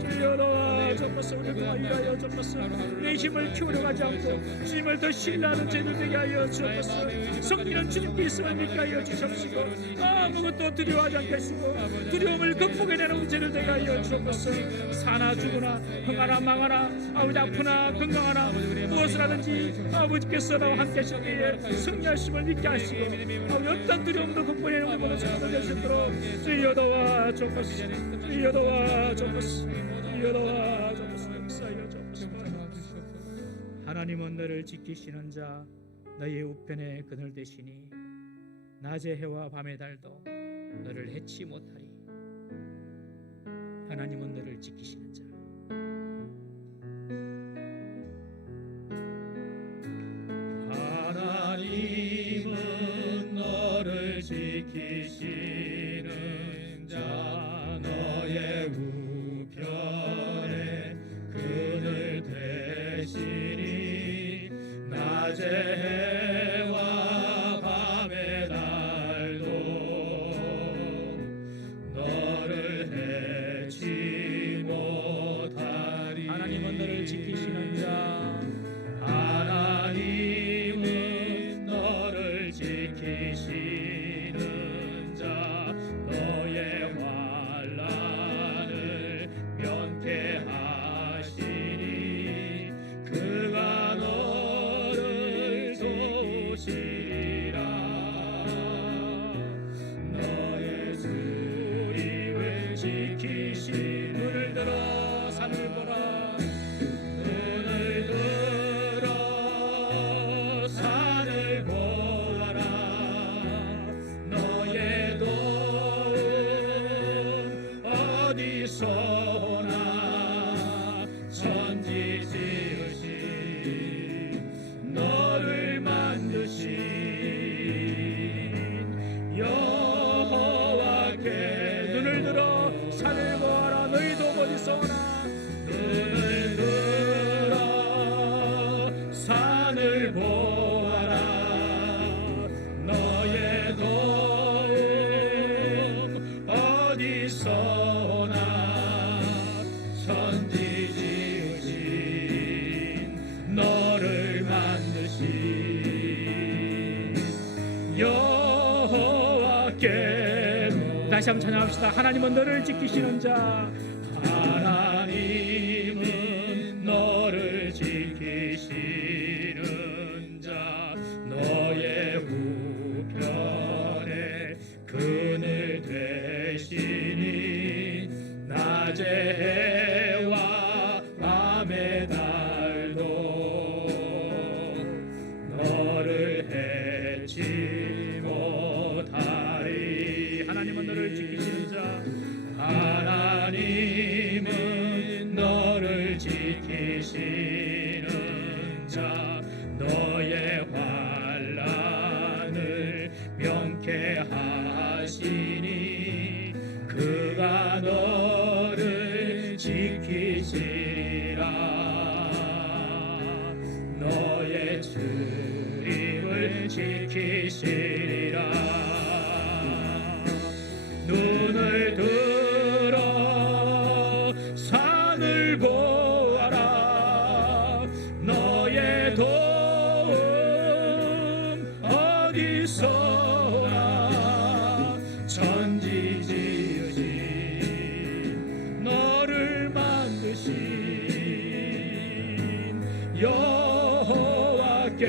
주여 너와 주옵소서. 우리 동안 일하여 주옵소서. 내 힘을 키우려 하지 않고 주님을 더 신뢰하는 죄를 되게 하여 주옵소서. 성령은 주님께 있음을 믿게 하여 주옵시고, 아무것도 두려워하지 않게 하시고 두려움을 극복해내는 문제를 되게 하여 주옵소서. 사나 죽으나 흥하나 망하나 아버지 아프나 건강하나 무엇을 하든지 아버지께서 나와 함께 하실 때에 승리하심을 믿게 하시고, 아버지 어떤 두려움도 극복해내는 우리 모든 성도들 되시도록 주여 너와 주옵소서. 주여 너와 주옵소서. 주여 너와 주옵소서. 역사하여 주옵소서. 하나님은 너를 지키시는 자, 너의 우편에 그늘 되시니 낮의 해와 밤의 달도 너를 해치 못하리. 하나님은 너를 지키시는 자. 하나님은 너를 지키시는 자, 너의 우편에 그늘 되시니 낮의 해와 밤의 달도 너를 해치 못하리. 하나님은 너를 지키시는 자, 하나님은 너를 지키시는 자, 너의 환난을 면케하시니 그가 너를 도우시리라. 너의 수리를 지키시. 눈을 들어 산을 보라. 눈을 들어 산을 보아라. 너의 도움 어디서 오나. 천지 지으신 너를 만드신 여호와께 눈을 들어 산을 보아라. 너희 도움 어디서 오나. 눈을 들어 산을 보아라. 너의 도움 어디서 오나. 천지 지으신 너를 만드신 여호와께. 다시 한번 찬양합시다. 하나님은 너를 지키시는 자, 하나님은 너를 지키시는 자, 너의 우편에 그늘 되시니 낮의 해와 밤의 달도 너를 해치 못하리. 하나님은 너를 지키시는 자, 하나님은 너를 지키시는 자, 너의 환난을 명케하시니 그가 너를 지키시리라. 너의 출입을 지키시리라. 눈을 들어 어디서나 천지 지으신 너를 만드신 여호와께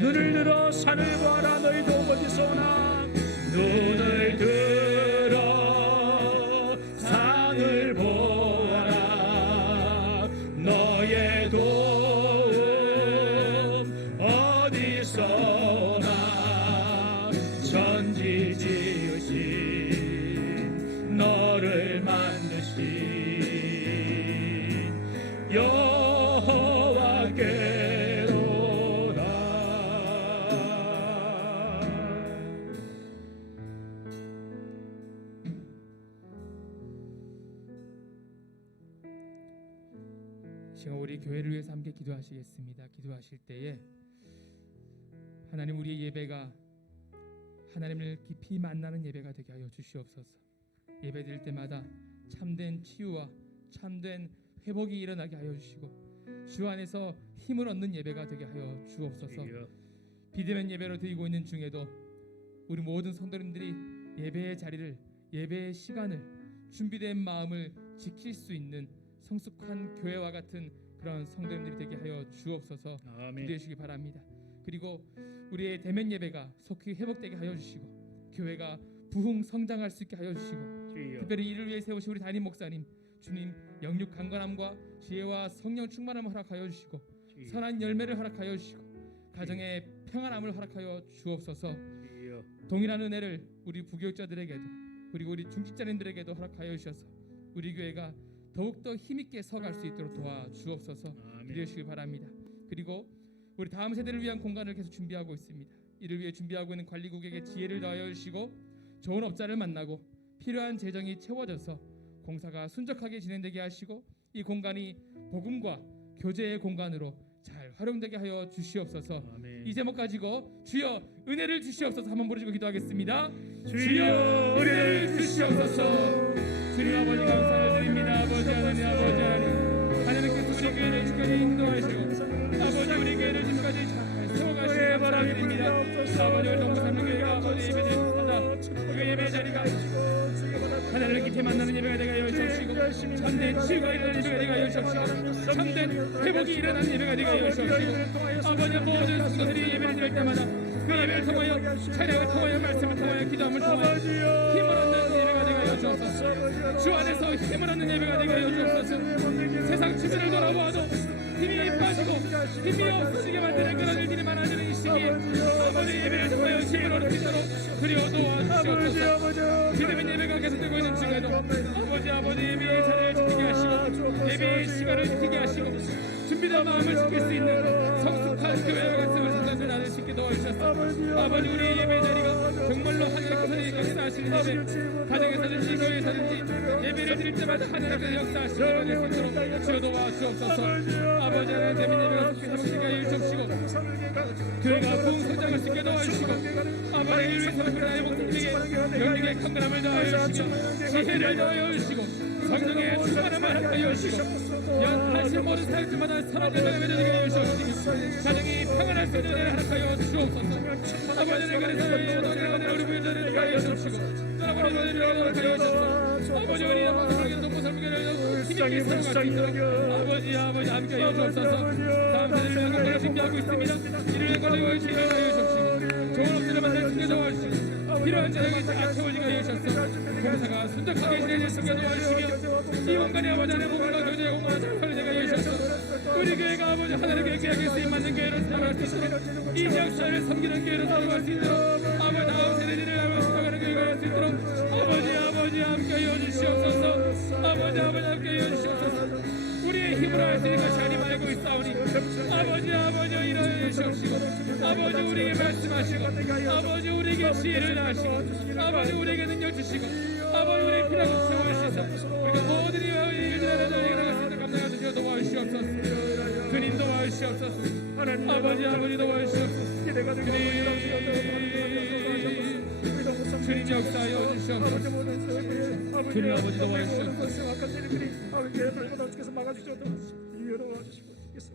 눈을 들어 산을 보아라. 너희도 어디서나 눈을 들어 산을 보아라. 너의 도움 어디서나 천지 지으신 너를 만드신 여호와께로다. 시간 우리 교회를 위해서 함께 기도하시겠습니다. 기도하실 때에 하나님, 우리의 예배가 하나님을 깊이 만나는 예배가 되게 하여 주시옵소서. 예배 드릴 때마다 참된 치유와 참된 회복이 일어나게 하여 주시고 주 안에서 힘을 얻는 예배가 되게 하여 주옵소서. 비대면 예배로 드리고 있는 중에도 우리 모든 성도님들이 예배의 자리를, 예배의 시간을, 준비된 마음을 지킬 수 있는 성숙한 교회와 같은 그런 성도님들이 되게 하여 주옵소서. 기도해 주시기 바랍니다. 그리고 우리의 대면 예배가 속히 회복되게 하여 주시고 교회가 부흥 성장할 수 있게 하여 주시고 특별히 이를 위해 세우신 우리 담임 목사님, 주님 영육 강건함과 지혜와 성령 충만함을 허락하여 주시고 선한 열매를 허락하여 주시고 가정의 평안함을 허락하여 주옵소서. 동일한 은혜를 우리 부교육자들에게도 그리고 우리 중직자님들에게도 허락하여 주셔서 우리 교회가 더욱더 힘있게 서갈 수 있도록 도와주옵소서. 기도해 주시기 바랍니다. 그리고 우리 다음 세대를 위한 공간을 계속 준비하고 있습니다. 이를 위해 준비하고 있는 관리국에게 지혜를 더하여 주시고 좋은 업자를 만나고 필요한 재정이 채워져서 공사가 순적하게 진행되게 하시고 이 공간이 복음과 교제의 공간으로 잘 활용되게 하여 주시옵소서. 이 제목 가지고 주여 은혜를 주시옵소서 한번 부르시고 기도하겠습니다. 주여 은혜를 주시옵소서. 주님 아버지 감사를 드립니다. 아버지 하나님, 아버지 하나님, 하나님께서 우리 교회를 지금까지 인도하시고 아버지 우리 교회를 지금까지 잘 세워가시기 감사드립니다. 아버지 우리 동부산의 교회가 아버지 예배드립니다. 그 예배 자리가 하나님을 깊이 만나는 예배가 되게 하여 주시옵시고 참된 치유가 일어나는 예배가 되게 하여 주시옵시고 참된 회복이 일어나는 예배가 되게 하여 주시옵시고 아버지 모든 성도들이 예배를 드릴 때마다 그 예배를 통하여 찬양을 통하여 말씀을 통하여 기도함을 통하여 힘을 얻는 예배가 되게 하여 주옵소서. 주 안에서 힘을 얻는 예배가 되게 하여 주옵소서. 세상 주변을 돌아보아도 힘이 빠지고 힘이 없어지게 만드는 그런 일들이 많아지는 이 시기에 아버지 예배를 통하여 힘을 얻을 수 있도록 그리워 도와주시옵소서. 기도면 예배가 계속되고 있는 중에도 아버지 예배의 자리를 지키게 하시고 예배의 시간을 지키게 하시고 준비된 마음을 지킬 수 있는 성숙한 교회와 같은 성도들 나눌 수 있게 도와주셨소. 아버지 우리의 예배 자리가 정말로 하나님께서 역사하시는 예배, 가정에서든지 교회에서든지 예배를 드릴 때마다 하나님께서 역사하시는 예배가 될 수 있도록 주여 도와주옵소서. 아버지 하나님 대면 예배가 속히 회복되게 하여 주시고 교회가 부흥 성장할 수 있게 도와주시고 아버지 이를 위해서 나의 목사님에게 영육의 강건함을 더하여 주시고 지혜를 더하여 주시고 성령의 충만함을 하여 주시고 연하신 모든 사역들마다 사랑의 명예를 되게 하여 주시고 가정이 평안할 수 있는 은혜를 허락하여 주옵소서. 아버지 내가에서 너희가 우리 부여자를 하여 주시고 떠나버린 너희를 허락하여 주옵소서. 아버지 우리 영광스럽게 동부설교를 힘있게 살아갈 수 있도록 아버지 함께 하여 주옵소서. 다음 세대를 위한 공간을 준비하고 있습니다. 이를 위한 공간을 준비하여 주옵시고 좋은 업들을 만날 수 있게 도와주시고 필요한 자력이 다 채워지게 하여 주옵소서. 공사가 순적하게 진행될 수 있게 도와주시며 이 공간에 아버지 하나님의 복음과 교제의 공간을 잘 활용되게 하여 주옵소서. 우리 교회가 아버지 하나님의 계약에 쓰임 맞는 교회로 살아갈 수 있도록 이 지역사회를 섬기는 교회로 살아갈 수 있도록 아버지 다음 세대들을 살아가는 교회가 될 수 있도록 아버지 함께 하여 주시옵소서. 아버지 함께 하여 주시옵소서. 우리의 힘으로 할 수 있는 것이 아니 말고 있사오니 아버지 일어나 주시옵시고 아버지 우리에게 말씀하시고 아버지 우리에게 지혜를 다하시고 아버지 우리에게 능력 주시고 아버지 우리의 필요한 것을 채워주셔서 우리가 모든 일들을 너희에게 나갈 수 있도록 감당하여 주시고 도와주시옵소서. 주님 도와주시옵소서. 아버지 도와주시옵소서. 주님 역사하여 주시옵소서. 주님 아버지 도와주시옵소서.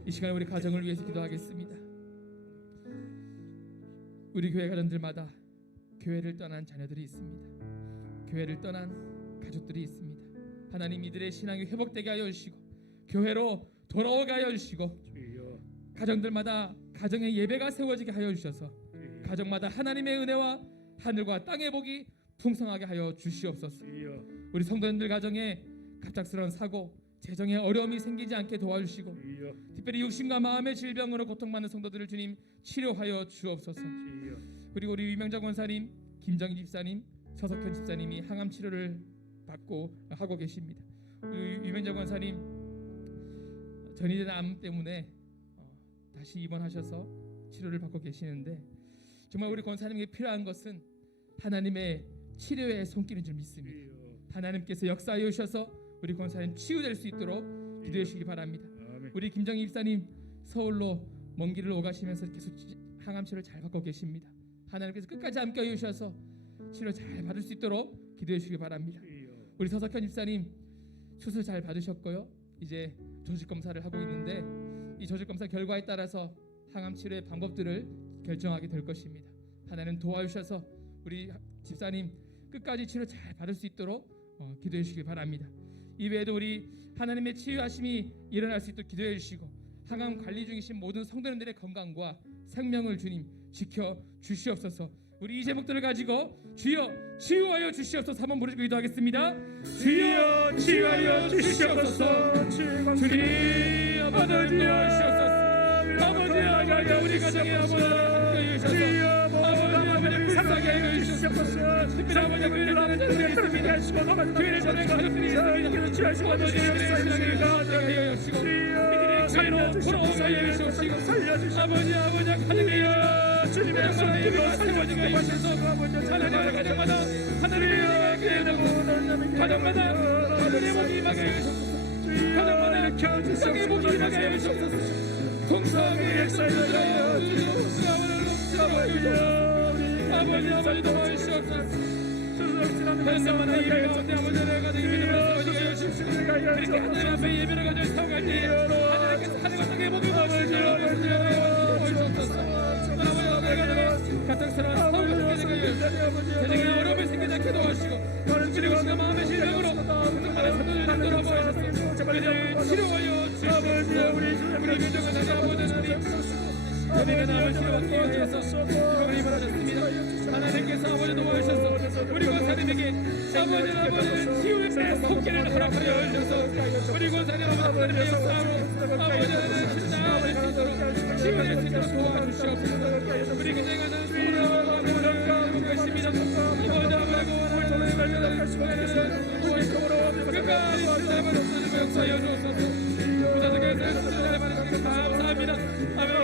이 시간에 우리 가정을 위해서 기도하겠습니다. 우리 교회 가정들마다 교회를 떠난 자녀들이 있습니다. 교회를 떠난 가족들이 있습니다. 하나님 이들의 신앙이 회복되게 하여 주시고 교회로 돌아오게 하여 주시고 주여 가정들마다 가정의 예배가 세워지게 하여 주셔서 주여 가정마다 하나님의 은혜와 하늘과 땅의 복이 풍성하게 하여 주시옵소서. 주여 우리 성도님들 가정에 갑작스러운 사고, 재정의 어려움이 생기지 않게 도와주시고 주여 특별히 육신과 마음의 질병으로 고통받는 성도들을 주님 치료하여 주옵소서. 주여 그리고 우리 유명정 원사님, 김정희 집사님, 서석현 집사님이 항암 치료를 받고 하고 계십니다. 우리 유명정 원사님 전이된 암 때문에 다시 입원하셔서 치료를 받고 계시는데 정말 우리 권사님에게 필요한 것은 하나님의 치료의 손길인 줄 믿습니다. 주여 하나님께서 역사하여 주셔서 우리 권사님 치유될 수 있도록 기도해 주시기 바랍니다. 아멘. 우리 김정희 집사님 서울로 먼 길을 오가시면서 계속 항암 치료를 잘 받고 계십니다. 하나님께서 끝까지 함께 해 주셔서 치료 잘 받을 수 있도록 기도해 주시기 바랍니다. 주여 우리 서석현 집사님 수술 잘 받으셨고요. 이제 조직 검사를 하고 있는데 이 조직 검사 결과에 따라서 항암 치료의 방법들을 결정하게 될 것입니다. 하나님 도와주셔서 우리 집사님 끝까지 치료 잘 받을 수 있도록 기도해 주시기 바랍니다. 이외에도 우리 하나님의 치유하심이 일어날 수 있도록 기도해 주시고 항암 관리 중이신 모든 성도님들의 건강과 생명을 주님 지켜 주시옵소서. 우리 이 제목들을 가지고 주여 치유하여 주시옵소서 한번 부르시고 기도하겠습니다. 주여 치유하여 주시옵소서. 주님 아버지 도와주시옵소서. 아버지 우리 가정의 아버지 함께 해주셔서 아버지 불쌍하게 해주시옵소서. 특별히 아버지 교회를 나는 자들이 있습니다. 교회를 나는 가족들이 있습니다. 아버지 그들의 신앙을 가정하여 주시고 이들의 교회로 돌아오게 하여 주시고 아버지 하나님이여 주님의 손길이 세워지게 하셔서 하나님의 가정마다 하나님의 교회를 가정마다 하늘의 복이 임하게 하여 주시옵소서. 가정마다 땅의 복이 임하게 하여 주시옵소서. 동성의 역사에 아버지 도와주시옵소서. 하나님만의 예배 가운데 아버지의 가정이 믿음으로 세워지게 하여 주시옵소서. 그렇게 하나님 앞에 예배를 가지고 사용할 때 하나님께서 하늘과 땅의 복을 주시옵소서. 갑작스러운 사고가 생기게 하여 재정의 어려움이 생기지 않게 도와주시고 그리고 우리가 마음의 질병으로 정말의 사도를 돌아보셔서 그들을 치료하여 주시옵소서. 우리 민족은 다시 아버지는 주님의 남을 치료받기 위해서 기록을 입어하셨습니다. 하나님께서 아버지 도와주셔서 우리 권사님에게 아버지는 치유의 손길을 허락하여 주셔서 우리 권사님 아버지의 역사로 아버지는 신나게 되도록 치유될 수 있도록 도와주시옵소서. 우리 기자가 소원하고 하고 계십니다. 아버지 끝까지 주님을 없어지고 역사하여 주옵소서. 부자들께서 주님을 받으시기 감사합니다. 아버지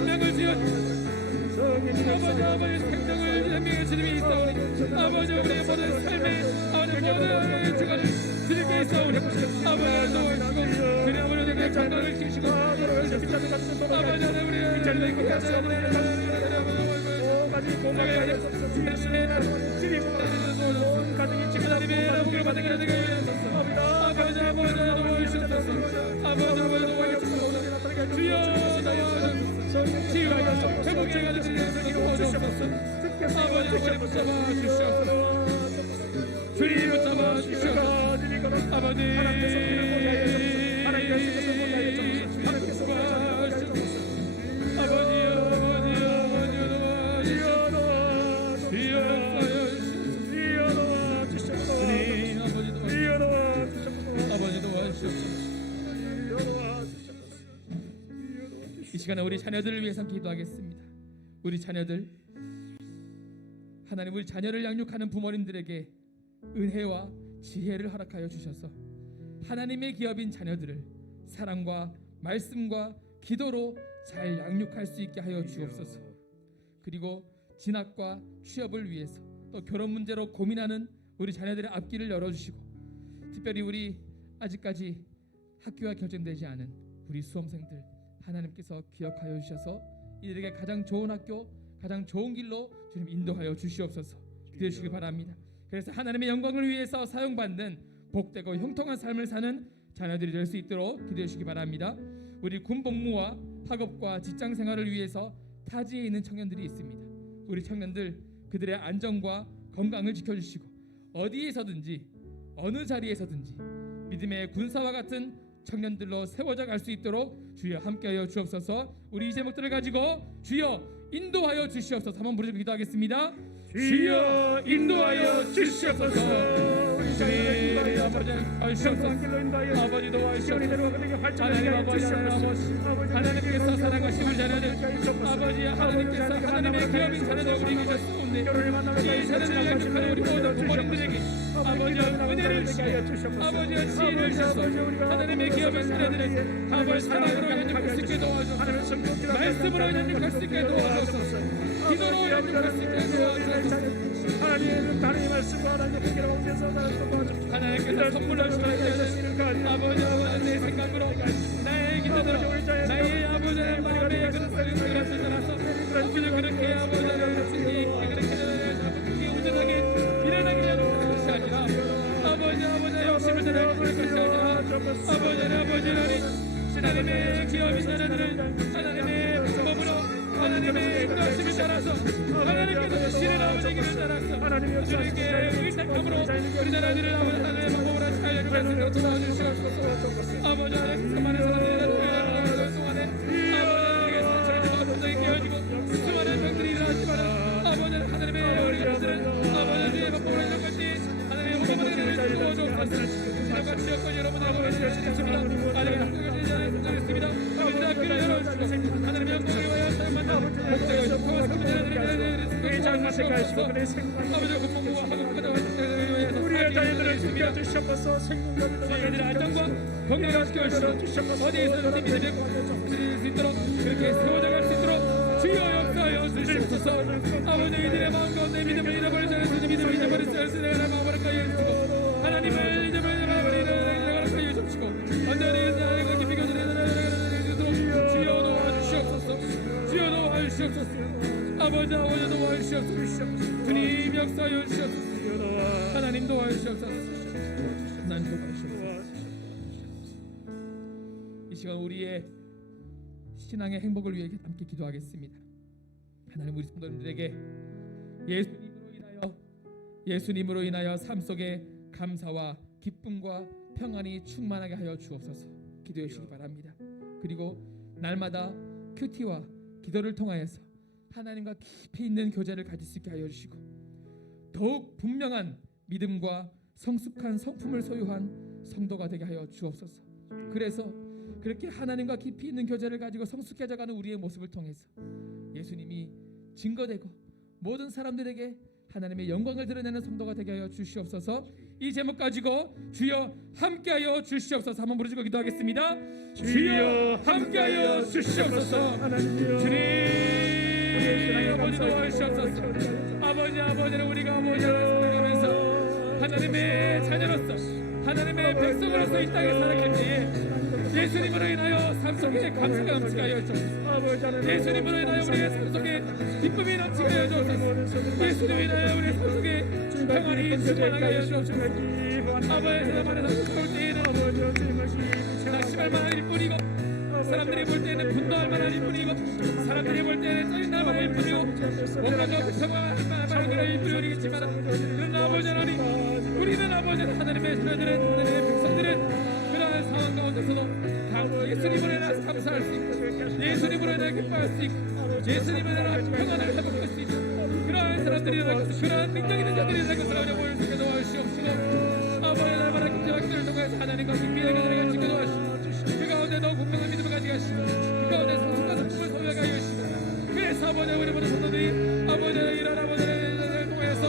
생명을 지어 아버지 생명을 생명의 주님이 있사오니 아버지 우리의 모든 삶에 아버지 모든 주관을 주님께 있사오니 아버지 도와주시고 주님 아버지에게 건강을 주시고 아버지 우리의 가정이 지금 하나님의 복을 받게 되게 하소서. 아버지 도와주시옵소서. 아버지 도와주시옵소서. 주여 도와주시옵소서. 치유하여 회복해 가지고 이루어주옵소서. 아버지 붙잡아 주시옵소서. 주님 붙잡아 주시옵소서. 아버지 이 시간에 우리 자녀들을 위해서 기도하겠습니다. 우리 자녀들 하나님 우리 자녀를 양육하는 부모님들에게 은혜와 지혜를 허락하여 주셔서 하나님의 기업인 자녀들을 사랑과 말씀과 기도로 잘 양육할 수 있게 하여 주옵소서. 그리고 진학과 취업을 위해서 또 결혼 문제로 고민하는 우리 자녀들의 앞길을 열어주시고 특별히 우리 아직까지 학교가 결정되지 않은 우리 수험생들 하나님께서 기억하여 주셔서 이들에게 가장 좋은 학교, 가장 좋은 길로 주님 인도하여 주시옵소서. 기도해 주시기 바랍니다. 그래서 하나님의 영광을 위해서 사용받는 복되고 형통한 삶을 사는 자녀들이 될 수 있도록 기도해 주시기 바랍니다. 우리 군 복무와 학업과 직장 생활을 위해서 타지에 있는 청년들이 있습니다. 우리 청년들 그들의 안전과 건강을 지켜주시고 어디에서든지 어느 자리에서든지 믿음의 군사와 같은 청년들로 세워져 갈 수 있도록 주여 함께하여 주옵소서. 우리 이 제목들을 가지고 주여 인도하여 주시옵소서. 한번 부르짖고 기도하겠습니다. 주여 인도하여 주시옵소서. 주님 아버지 아버지 도와주시옵소서. 하나님께서 사랑하시는 자녀들 아버지 하나님께서 하나님의 기업인 자녀들 우리 계셨사온데 이 자녀들을 양육하는 우리 모든 부모님들에게 아버지와 은혜를 주시고 아버지와 지혜를 주셔서 하나님의 기업인 자녀들에게 아버지 사랑으로 양육할 수 있게 도와주옵소서. 말씀으로 양육할 수 있게 도와주옵소서. 기도로 양육할 수 있게 도와주옵소서. 하나님의 말씀과 하나님의 계획을 오셔서 하나님께서 선물로 주시는 아버지와 내 생각으로 나의 기도대로 나의 아버지의 마음에 그런 것을 따라서 아버지 그렇게 아버지를 주님 그렇게 온전하게 미련하게 하는 것이 아니라 아버지의 욕심을 따라 그런 것이 아니라 아버지는 하나님의 기업인 자녀들을 하나님의 법으로 하나님의 인도하심을 따라서 하나님께서 주시는 아버지의 길을 따라서 주님께 의탁함으로 우리 자녀들을 하나님의 방법으로 살려주고 말씀으로 도와주시옵소서. 아버지 하나님 수많은 사람들이 동안에 아버지에게서 저희들과 감정이 깨어지고 수많은 병들이 일어나지만 아버지 하나님의 우리 자녀들은 아버지의 방법으로 이런 것이 하나님의 방법으로 도와주옵소서. 같이 엮고 여러분의 아버지를 주십니다. 아직 학교에 성장했습니다. 아버지 학교를 열어주시고 하나님의 영광을 위하여 사랑받는 복되고 형통한 삶을 자녀들이 장마세가시고 아버지의 군복무와 학업과 자녀들을 위해서 우리의 자녀들을 지켜주시옵소서. 생명력을 저희들의 안전과 건강을 지켜주시옵소서. 어디에서든지 믿음의 드릴 수 있도록 그렇게 세워져 갈 수 있도록 주여 역사하여 주시옵소서. 아버지 이들의 마음 가운데 믿음을 잃어버릴 자를 주님 믿음을 잃어버릴 자를 내가 마음을 가여주시고 하나님을 잊어버리는 완전히 나를 깊이 가져내도록 주여 도와주시옵소서. 주여 도와주시옵소서. 아버지 도와주시옵소서. 주님 역사하여 주시옵소서. 하나님 도와주시옵소서. 하나님 도와주시옵소서. 이 시간 우리의 신앙의 행복을 위해 함께 기도하겠습니다. 하나님 우리 성도님들에게 예수님으로 인하여 삶 속에 감사와 기쁨과 평안이 충만하게 하여 주옵소서. 기도해 주시기 바랍니다. 그리고 날마다 큐티와 기도를 통하여서 하나님과 깊이 있는 교제를 가질 수 있게 하여 주시고 더욱 분명한 믿음과 성숙한 성품을 소유한 성도가 되게 하여 주옵소서. 그래서 그렇게 하나님과 깊이 있는 교제를 가지고 성숙해져가는 우리의 모습을 통해서 예수님이 증거되고 모든 사람들에게 하나님의 영광을 드러내는 성도가 되게 하여 주시옵소서. 이 제목 가지고 주여 함께하여 주시옵소서. 한번 부르짖고 기도하겠습니다. 주여 함께하여 주시옵소서. 주님 아버지 도와주시옵소서. 아버지는 우리가 아버지를 생각하면서 하나님의 자녀로서 하나님의 백성으로서 이 땅에 살아갈 때에 예수님으로 인하여 삶 속에 감사가 넘치게 하여 주옵소서. 예수님으로 인하여 우리의 삶 속에 기쁨이 넘치게 하여 주옵소서. 예수님으로 인하여 우리의 삶 속에 평안이 충만하게 하여 주옵소서. 아버지의 세상만에서 볼 때에는 낙심할 만한 일뿐이고 사람들이 볼 때는 분노할 만한 일뿐이고 사람들이 볼 때는 짜증날 만한 일뿐이고 온갖 불평할 만한 일뿐이겠지만 그러나 아버지 하나님 우리는 아버지 하나님의 자녀들은 하나님의 백성들은 그러한 상황 가운데서도 예수님으로 인하여 감사할 수 있고 예수님으로 인하여 기뻐할 수 있고 예수님으로 인하여 평안을 회복할 수 있고 그러한 사람들이 일어날 것을 그러한 능력 있는 자들이 일어날 것을 하나님 우리에게 도와주시옵시고 아버지 날마다 기도와 기도를 통해서 하나님과 깊이 있는 그들에게 지켜 도와주시고 그 가운데 더 분명한 믿음을 가지게 하시고 그 가운데 성숙과 성품을 소유하게 하여 주시고 그래서 아버지 우리 모든 성도들이 아버지의 이런 아버지를 통해서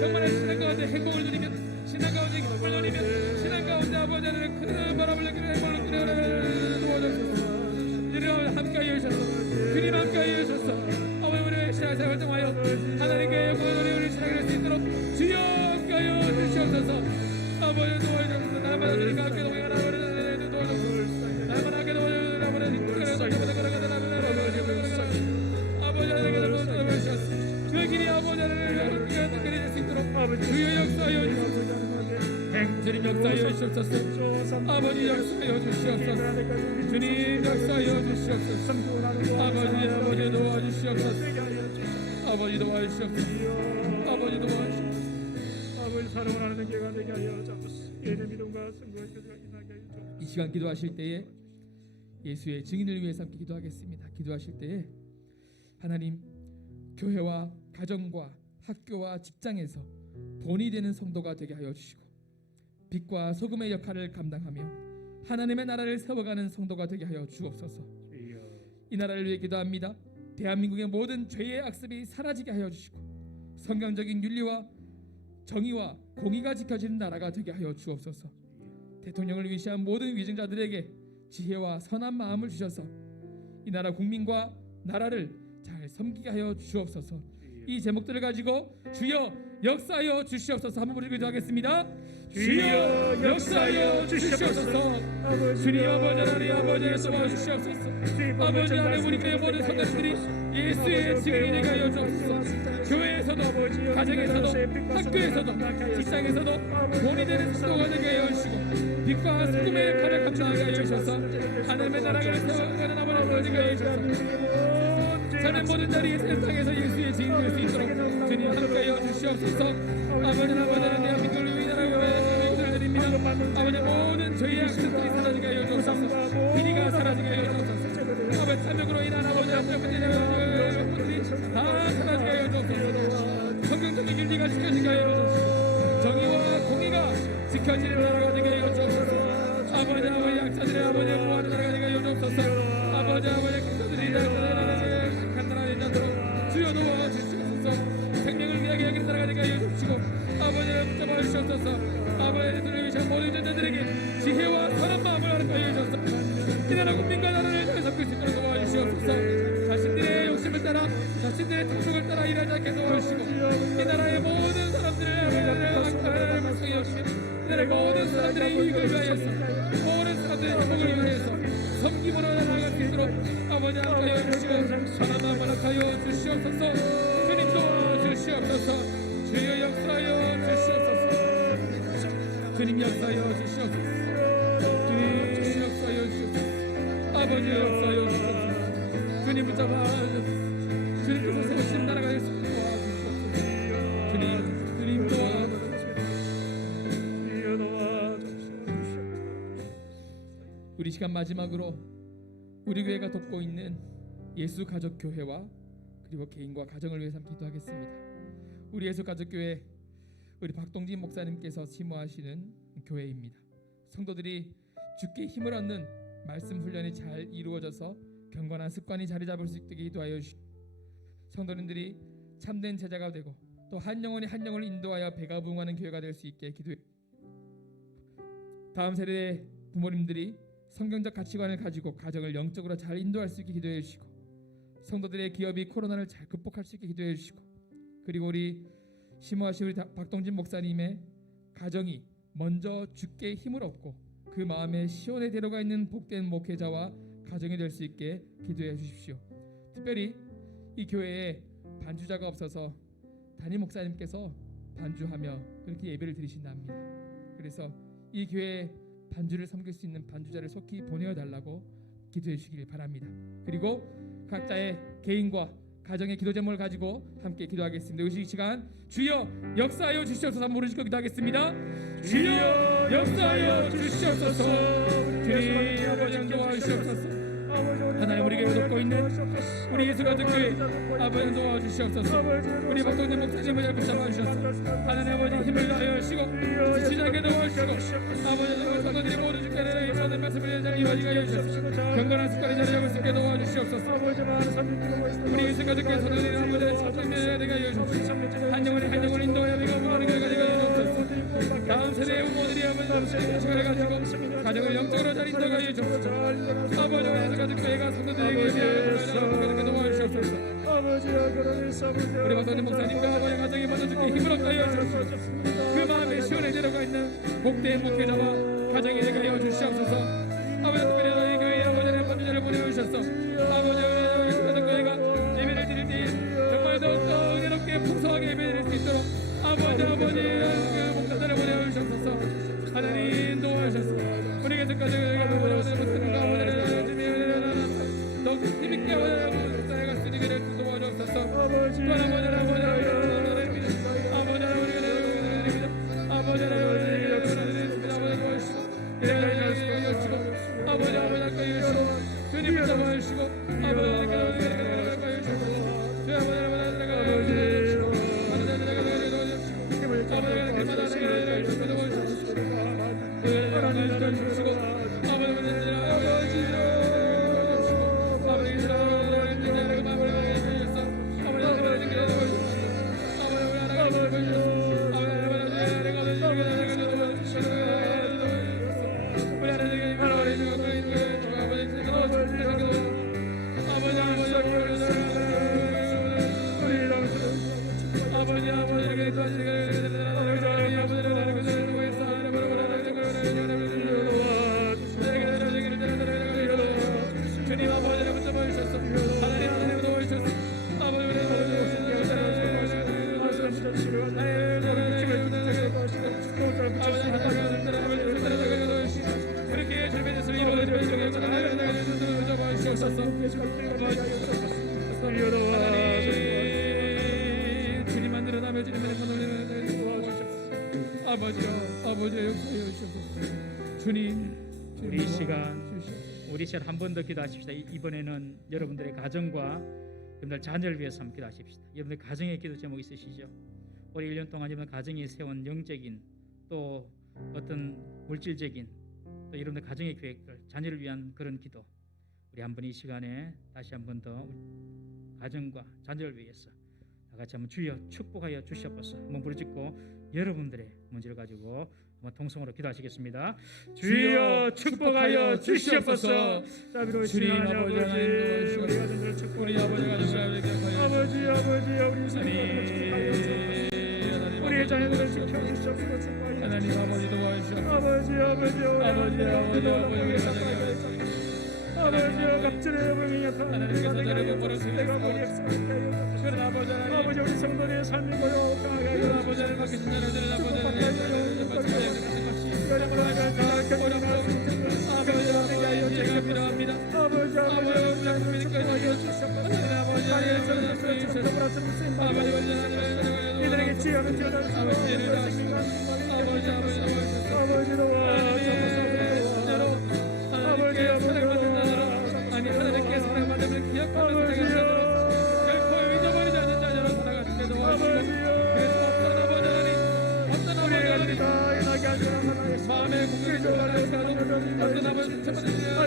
정말 신앙 가운데 행복을 누리며 신앙 가운데 기쁨을 누리며 신앙 가운데 아버지를 큰 바람을 느끼는 행복을 누리며 도와주소서. 주님 함께하여 주셔서 주님 함께하여 주셔서 아버지 우리의 신앙생활 통하여 하나님께 영광을 돌려 우리 신앙을 할 수 있도록 주여 함께하여 주시옵소서. 아버지 도와주소서. 날마다 주님과 함께 동행하는 아버지 도와주소서. 날마다 함께 도와주소서. 아버지 하나님께 도와주소서. 주여 역사하여 주시옵소서. 주님 역사하여 주시옵소서. 아버지 역사하여 주시옵소서. 주님 역사하여 주시옵소서. 아버지 도와주시옵소서. 아버지 도와주시옵소서. 아버지 도와주시옵소서. 아버지 사랑을 하는 교회가 되게 하여 주옵소서. 예의 믿음과 승부의 교회가 임하게 하여 주옵소서. 이 시간 기도하실 때에 예수의 증인을 위해서 함께 기도하겠습니다. 기도하실 때에 하나님 교회와 가정과 학교와 직장에서 본이 되는 성도가 되게 하여 주시고 빛과 소금의 역할을 감당하며 하나님의 나라를 세워가는 성도가 되게 하여 주옵소서. 이 나라를 위해 기도합니다. 대한민국의 모든 죄의 악습이 사라지게 하여 주시고 성경적인 윤리와 정의와 공의가 지켜지는 나라가 되게 하여 주옵소서. 대통령을 위시한 모든 위증자들에게 지혜와 선한 마음을 주셔서 이 나라 국민과 나라를 잘 섬기게 하여 주옵소서. 이 제목들을 가지고 주여 역사하여 주시옵소서. 한번 부르고 기도하겠습니다. 주여 역사하여 주시옵소서. 주님 아버지 하나님 아버지에서 와주시옵소서. 아버지 하나님 우리 교회 모든 성도들이 예수의 증인이 되게 하여 주옵소서. 교회에서도 가정에서도 학교에서도 직장에서도 본이 되는 성도가 되게 하여 주시고 빛과 소금의 역할을 감당하게 하여 주셔서 하나님의 나라를 세워가는 아버지 되게 하여 주셔서 저는 모든 자리에 세상에서 예수의 증인이 될 수 있도록 주님 함께하여 주시옵소서. 아버지 아버지는 대한민국을 위하여 드립니다. 아버지 모든 죄의 악습들이 사라지게 하여 주옵소서. 비리가 사라지게 하여 주옵소서. 아버지 탐욕으로 인한 아버지 것들이 다 사라지게 하여 주옵소서. 성경적인 윤리가 지켜지게 하여 주옵소서. 정의와 공의가 지켜지는 나라가 되게 하여 주옵소서. 아버지 약자들의 아버지 보호하는 나라가 되게 하여 주옵소서. 아버지 강자들이 간단하게 자도록 주여 도와주시옵소서. 생명을 위하게 여기는 나라가 되게 하여 주시고 아버지를 붙잡아 주시옵소서. 아버지들을 위한 모든 자들에게 지혜와 선한 마음을 허락하여 주옵소서. 이 나라 국민과 나라를 잘 섬길 수 있도록 도와주시옵소서. 자신들의 욕심을 따라 자신들의 탐욕을 따라 일하지 않게 도와주시고 이 나라의 모든 사람들을 불쌍히 여기며 이 나라의 모든 사람들의 이익을 위하여서 모든 사람들의 행복을 위하여서 섬김으로 나아갈 수 있도록 아버지 함께하여 주시고 선한 마음을 허락하여 주시옵소서. 주님 도와주시옵소서. 주여 역사하여 주시옵소서. 주님 역사하여 주시옵소서. 주님 역사하여 주시옵소서. 아버지 역사하여 주시옵소서. 주님 붙잡아 주님께서 세우신 나라가 될 수 있도록 도와주시옵소서. 주님 도와주시옵소서. 우리 시간 마지막으로 우리 교회가 돕고 있는 예수 가족 교회와 그리고 개인과 가정을 위해서 함께 기도하겠습니다. 우리 예수 가족 교회 우리 박동진 목사님께서 심호하시는 교회입니다. 성도들이 주께 힘을 얻는 말씀 훈련이 잘 이루어져서 경건한 습관이 자리 잡을 수 있게 기도하여 주시고 성도님들이 참된 제자가 되고 또 한 영혼이 한 영혼을 인도하여 배가 부흥하는 교회가 될 수 있게 기도해. 다음 세대의 부모님들이 성경적 가치관을 가지고 가정을 영적으로 잘 인도할 수 있게 기도해 주시고 성도들의 기업이 코로나를 잘 극복할 수 있게 기도해 주시고 그리고 우리 심호하신 우리 박동진 목사님의 가정이 먼저 주께 힘을 얻고 그 마음에 시온의 대로가 있는 복된 목회자와 가정이 될 수 있게 기도해 주십시오. 특별히 이 교회에 반주자가 없어서 담임 목사님께서 반주하며 그렇게 예배를 드리신답니다. 그래서 이 교회에 반주를 섬길 수 있는 반주자를 속히 보내어 달라고 기도해 주시길 바랍니다. 그리고 각자의 개인과 가정의 기도 제목을 가지고 함께 기도하겠습니다. 이 시간 주여 역사하여 주시옵소서. 한번 부르시고 기도하겠습니다. 주여 역사하여 주시옵소서. 주님 아버지 도와주시옵소서. 하나님 우리 교회 돕고 있는 우리 예수 가족 교회 아버지 도와주시옵소서. 우리 박동진 목사님을 잘 붙잡아 주셔서 하나님 아버지 힘을 다하여 주시고 지치지 도와주시고 아버지 정말 성도들이 모두 주께 내려 임하는 말씀을 잘 이루어지게 하여 주시옵소서. 경건한 습관을 자리 잡을 수 있게 도와주시옵소서. 우리 예수 가족 교회 성도들이 아버지의 참선을 내게 하여 주시옵소서. 한 영혼을 인도하여 내가 부모하는 교회가 되게 하여 주시옵소서. 다음 세대의 부모들이 아버지 시간을 가지고 가정을 영적으로 잘 인도하여 주시옵소서. 아버지 예수 가족 교회가 성도들에게 위하여 도와주시옵소서. 우리 박동진 목사님과 아버지 가정이 먼저 주께 힘을 얻게 하여 주시옵소서. 그 마음에 시원에 내려가 있는 복된 목회자와 가정이 되게 하여 주시옵소서. 아버지 특별히 너희 교회에 아버지의 반주자를 보내주셔서 아버지 가정 교회가 예배를 드릴 때 정말 더욱더 은혜롭게 풍성하게 예배 드릴 수 있도록 아버지 주님만 드러나며 주님만의 아버지여 역사하여 주옵소서. 주님 우리 이 시간 한 번 더 기도하십시다. 이번에는 여러분들의 가정과 여러분들 자녀를 위해서 한번 기도하십시다. 여러분들 가정의 기도 제목 있으시죠? 올해 1년 동안 여러분 가정이 세운 영적인 또 어떤 물질적인 또 여러분들 가정의 계획들 자녀를 위한 그런 기도 우리 한번 이 시간에 다시 한 번 더 가정과 자녀를 위해서 다 같이 한번 주여 축복하여 주시옵소서. 한번 부르짖고 여러분들의 문제를 가지고 한번 통성으로 기도하시겠습니다. 주여 축복하여 주시옵소서. 주님 아버지 하나님 우리 가정들을 축복하여 우리 아버지가 아버지 우리 자녀들 우리의 자녀들을 지켜주시옵소서. 축복하여 하나님 아버지 도와주시옵소서. 아버지여 갑절의 여병이 약한 하나님께서 나를 버리시고 아버지 우리 성도의 삶이 고요 강하게 하여 아버지를 맡기신 자녀들은 아버지가 필요합니다. 이들에게 지혜를 하나님께 사랑받음을 기억하는 결코 잊어버리지 않는 자녀로 살아가시게 도와주시고 어떤 아버지 마음의 공격을 받을지라도 어떤 아버지 첫번째는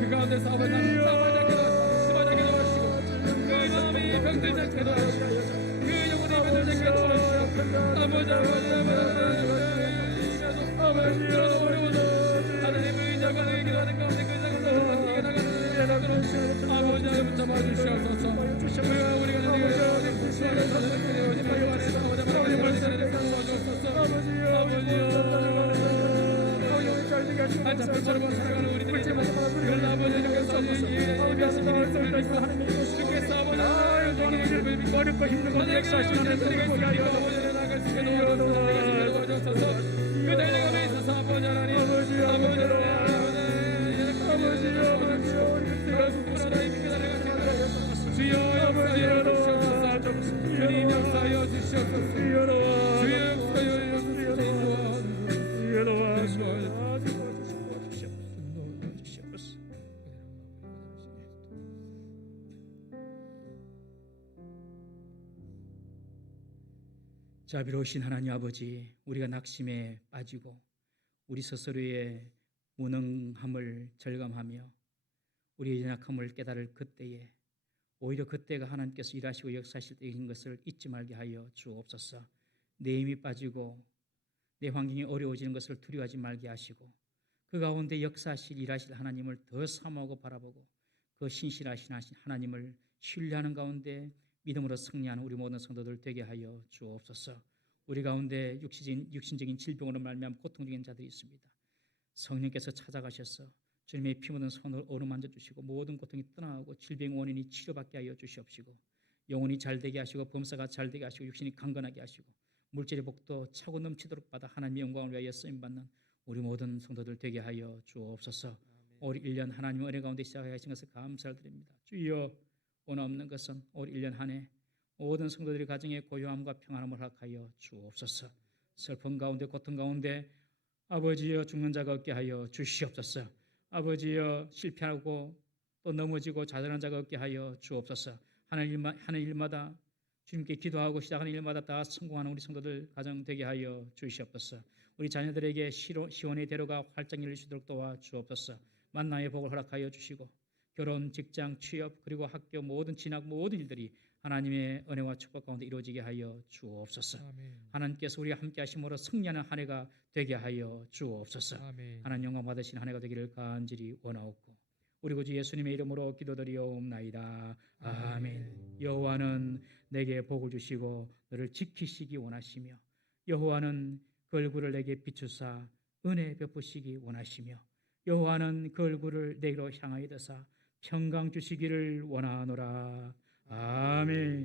그 가운데서 아버지 싸워자게 도와주시고 그 마음의 병들 잡게 도와주시고 그 영혼의 병들 잡게 도와주시고 아버지 어려워도 하나님을 의지하고 기도하는 가운데 그 작은 아버지 하나님 잡아주시옵소서. 우리가 한 잡힌 걸음으로 살아가는 우리들이 그런 아버지께서 예배하시는 믿고 주께서 아버지 어렵고 힘들고 역사하시는 우리가 아버지를 나갈 수 있게 도와주셔서 그 달려감에 있어서 아버지 하나님 주여 역사하여 주시옵소서. 주님 역사하여 주시옵소서. 주여 역사하여 주시옵소서. 자비로우신 하나님 아버지, 우리가 낙심에 빠지고 우리 스스로의 무능함을 절감하며 우리의 연약함을 깨달을 그때에 오히려 그때가 하나님께서 일하시고 역사하실 때인 것을 잊지 말게 하여 주옵소서. 내 힘이 빠지고 내 환경이 어려워지는 것을 두려워하지 말게 하시고 그 가운데 역사하실 일하실 하나님을 더 사모하고 바라보고 그 신실하신 하나님을 신뢰하는 가운데 믿음으로 승리하는 우리 모든 성도들 되게 하여 주옵소서. 우리 가운데 육신적인 질병으로 말미암아 고통 중인 자들이 있습니다. 성령께서 찾아가셔서 주님의 피 묻은 손을 어루만져 주시고 모든 고통이 떠나가고 질병 원인이 치료받게 하여 주시옵시고 영혼이 잘되게 하시고 범사가 잘되게 하시고 육신이 강건하게 하시고 물질의 복도 차고 넘치도록 받아 하나님의 영광을 위하여 쓰임받는 우리 모든 성도들 되게 하여 주옵소서. 올 1년 하나님의 은혜 가운데 시작하신 것을 감사드립니다. 주여 원 없는 것은 올 1년 한 해 모든 성도들의 가정에 고요함과 평안함을 허락하여 주옵소서. 슬픔 가운데 고통 가운데 아버지여 죽는 자가 없게 하여 주시옵소서. 아버지여 실패하고 또 넘어지고 좌절한 자가 없게 하여 주옵소서. 하는 일마다 주님께 기도하고 시작하는 일마다 다 성공하는 우리 성도들 가정 되게 하여 주시옵소서. 우리 자녀들에게 시원의 대로가 활짝 열릴 수 있도록 도와 주옵소서. 만나의 복을 허락하여 주시고 결혼, 직장, 취업 그리고 학교 모든 진학 모든 일들이 하나님의 은혜와 축복 가운데 이루어지게 하여 주옵소서. 아멘. 하나님께서 우리와 함께 하심으로 승리하는 한 해가 되게 하여 주옵소서. 아멘. 하나님 영광 받으신 한 해가 되기를 간절히 원하옵고 우리 구주 예수님의 이름으로 기도드리옵나이다. 아멘. 여호와는 내게 복을 주시고 너를 지키시기 원하시며 여호와는 그 얼굴을 내게 비추사 은혜 베푸시기 원하시며 여호와는 그 얼굴을 내게로 향하여 드사 평강 주시기를 원하노라. 아멘.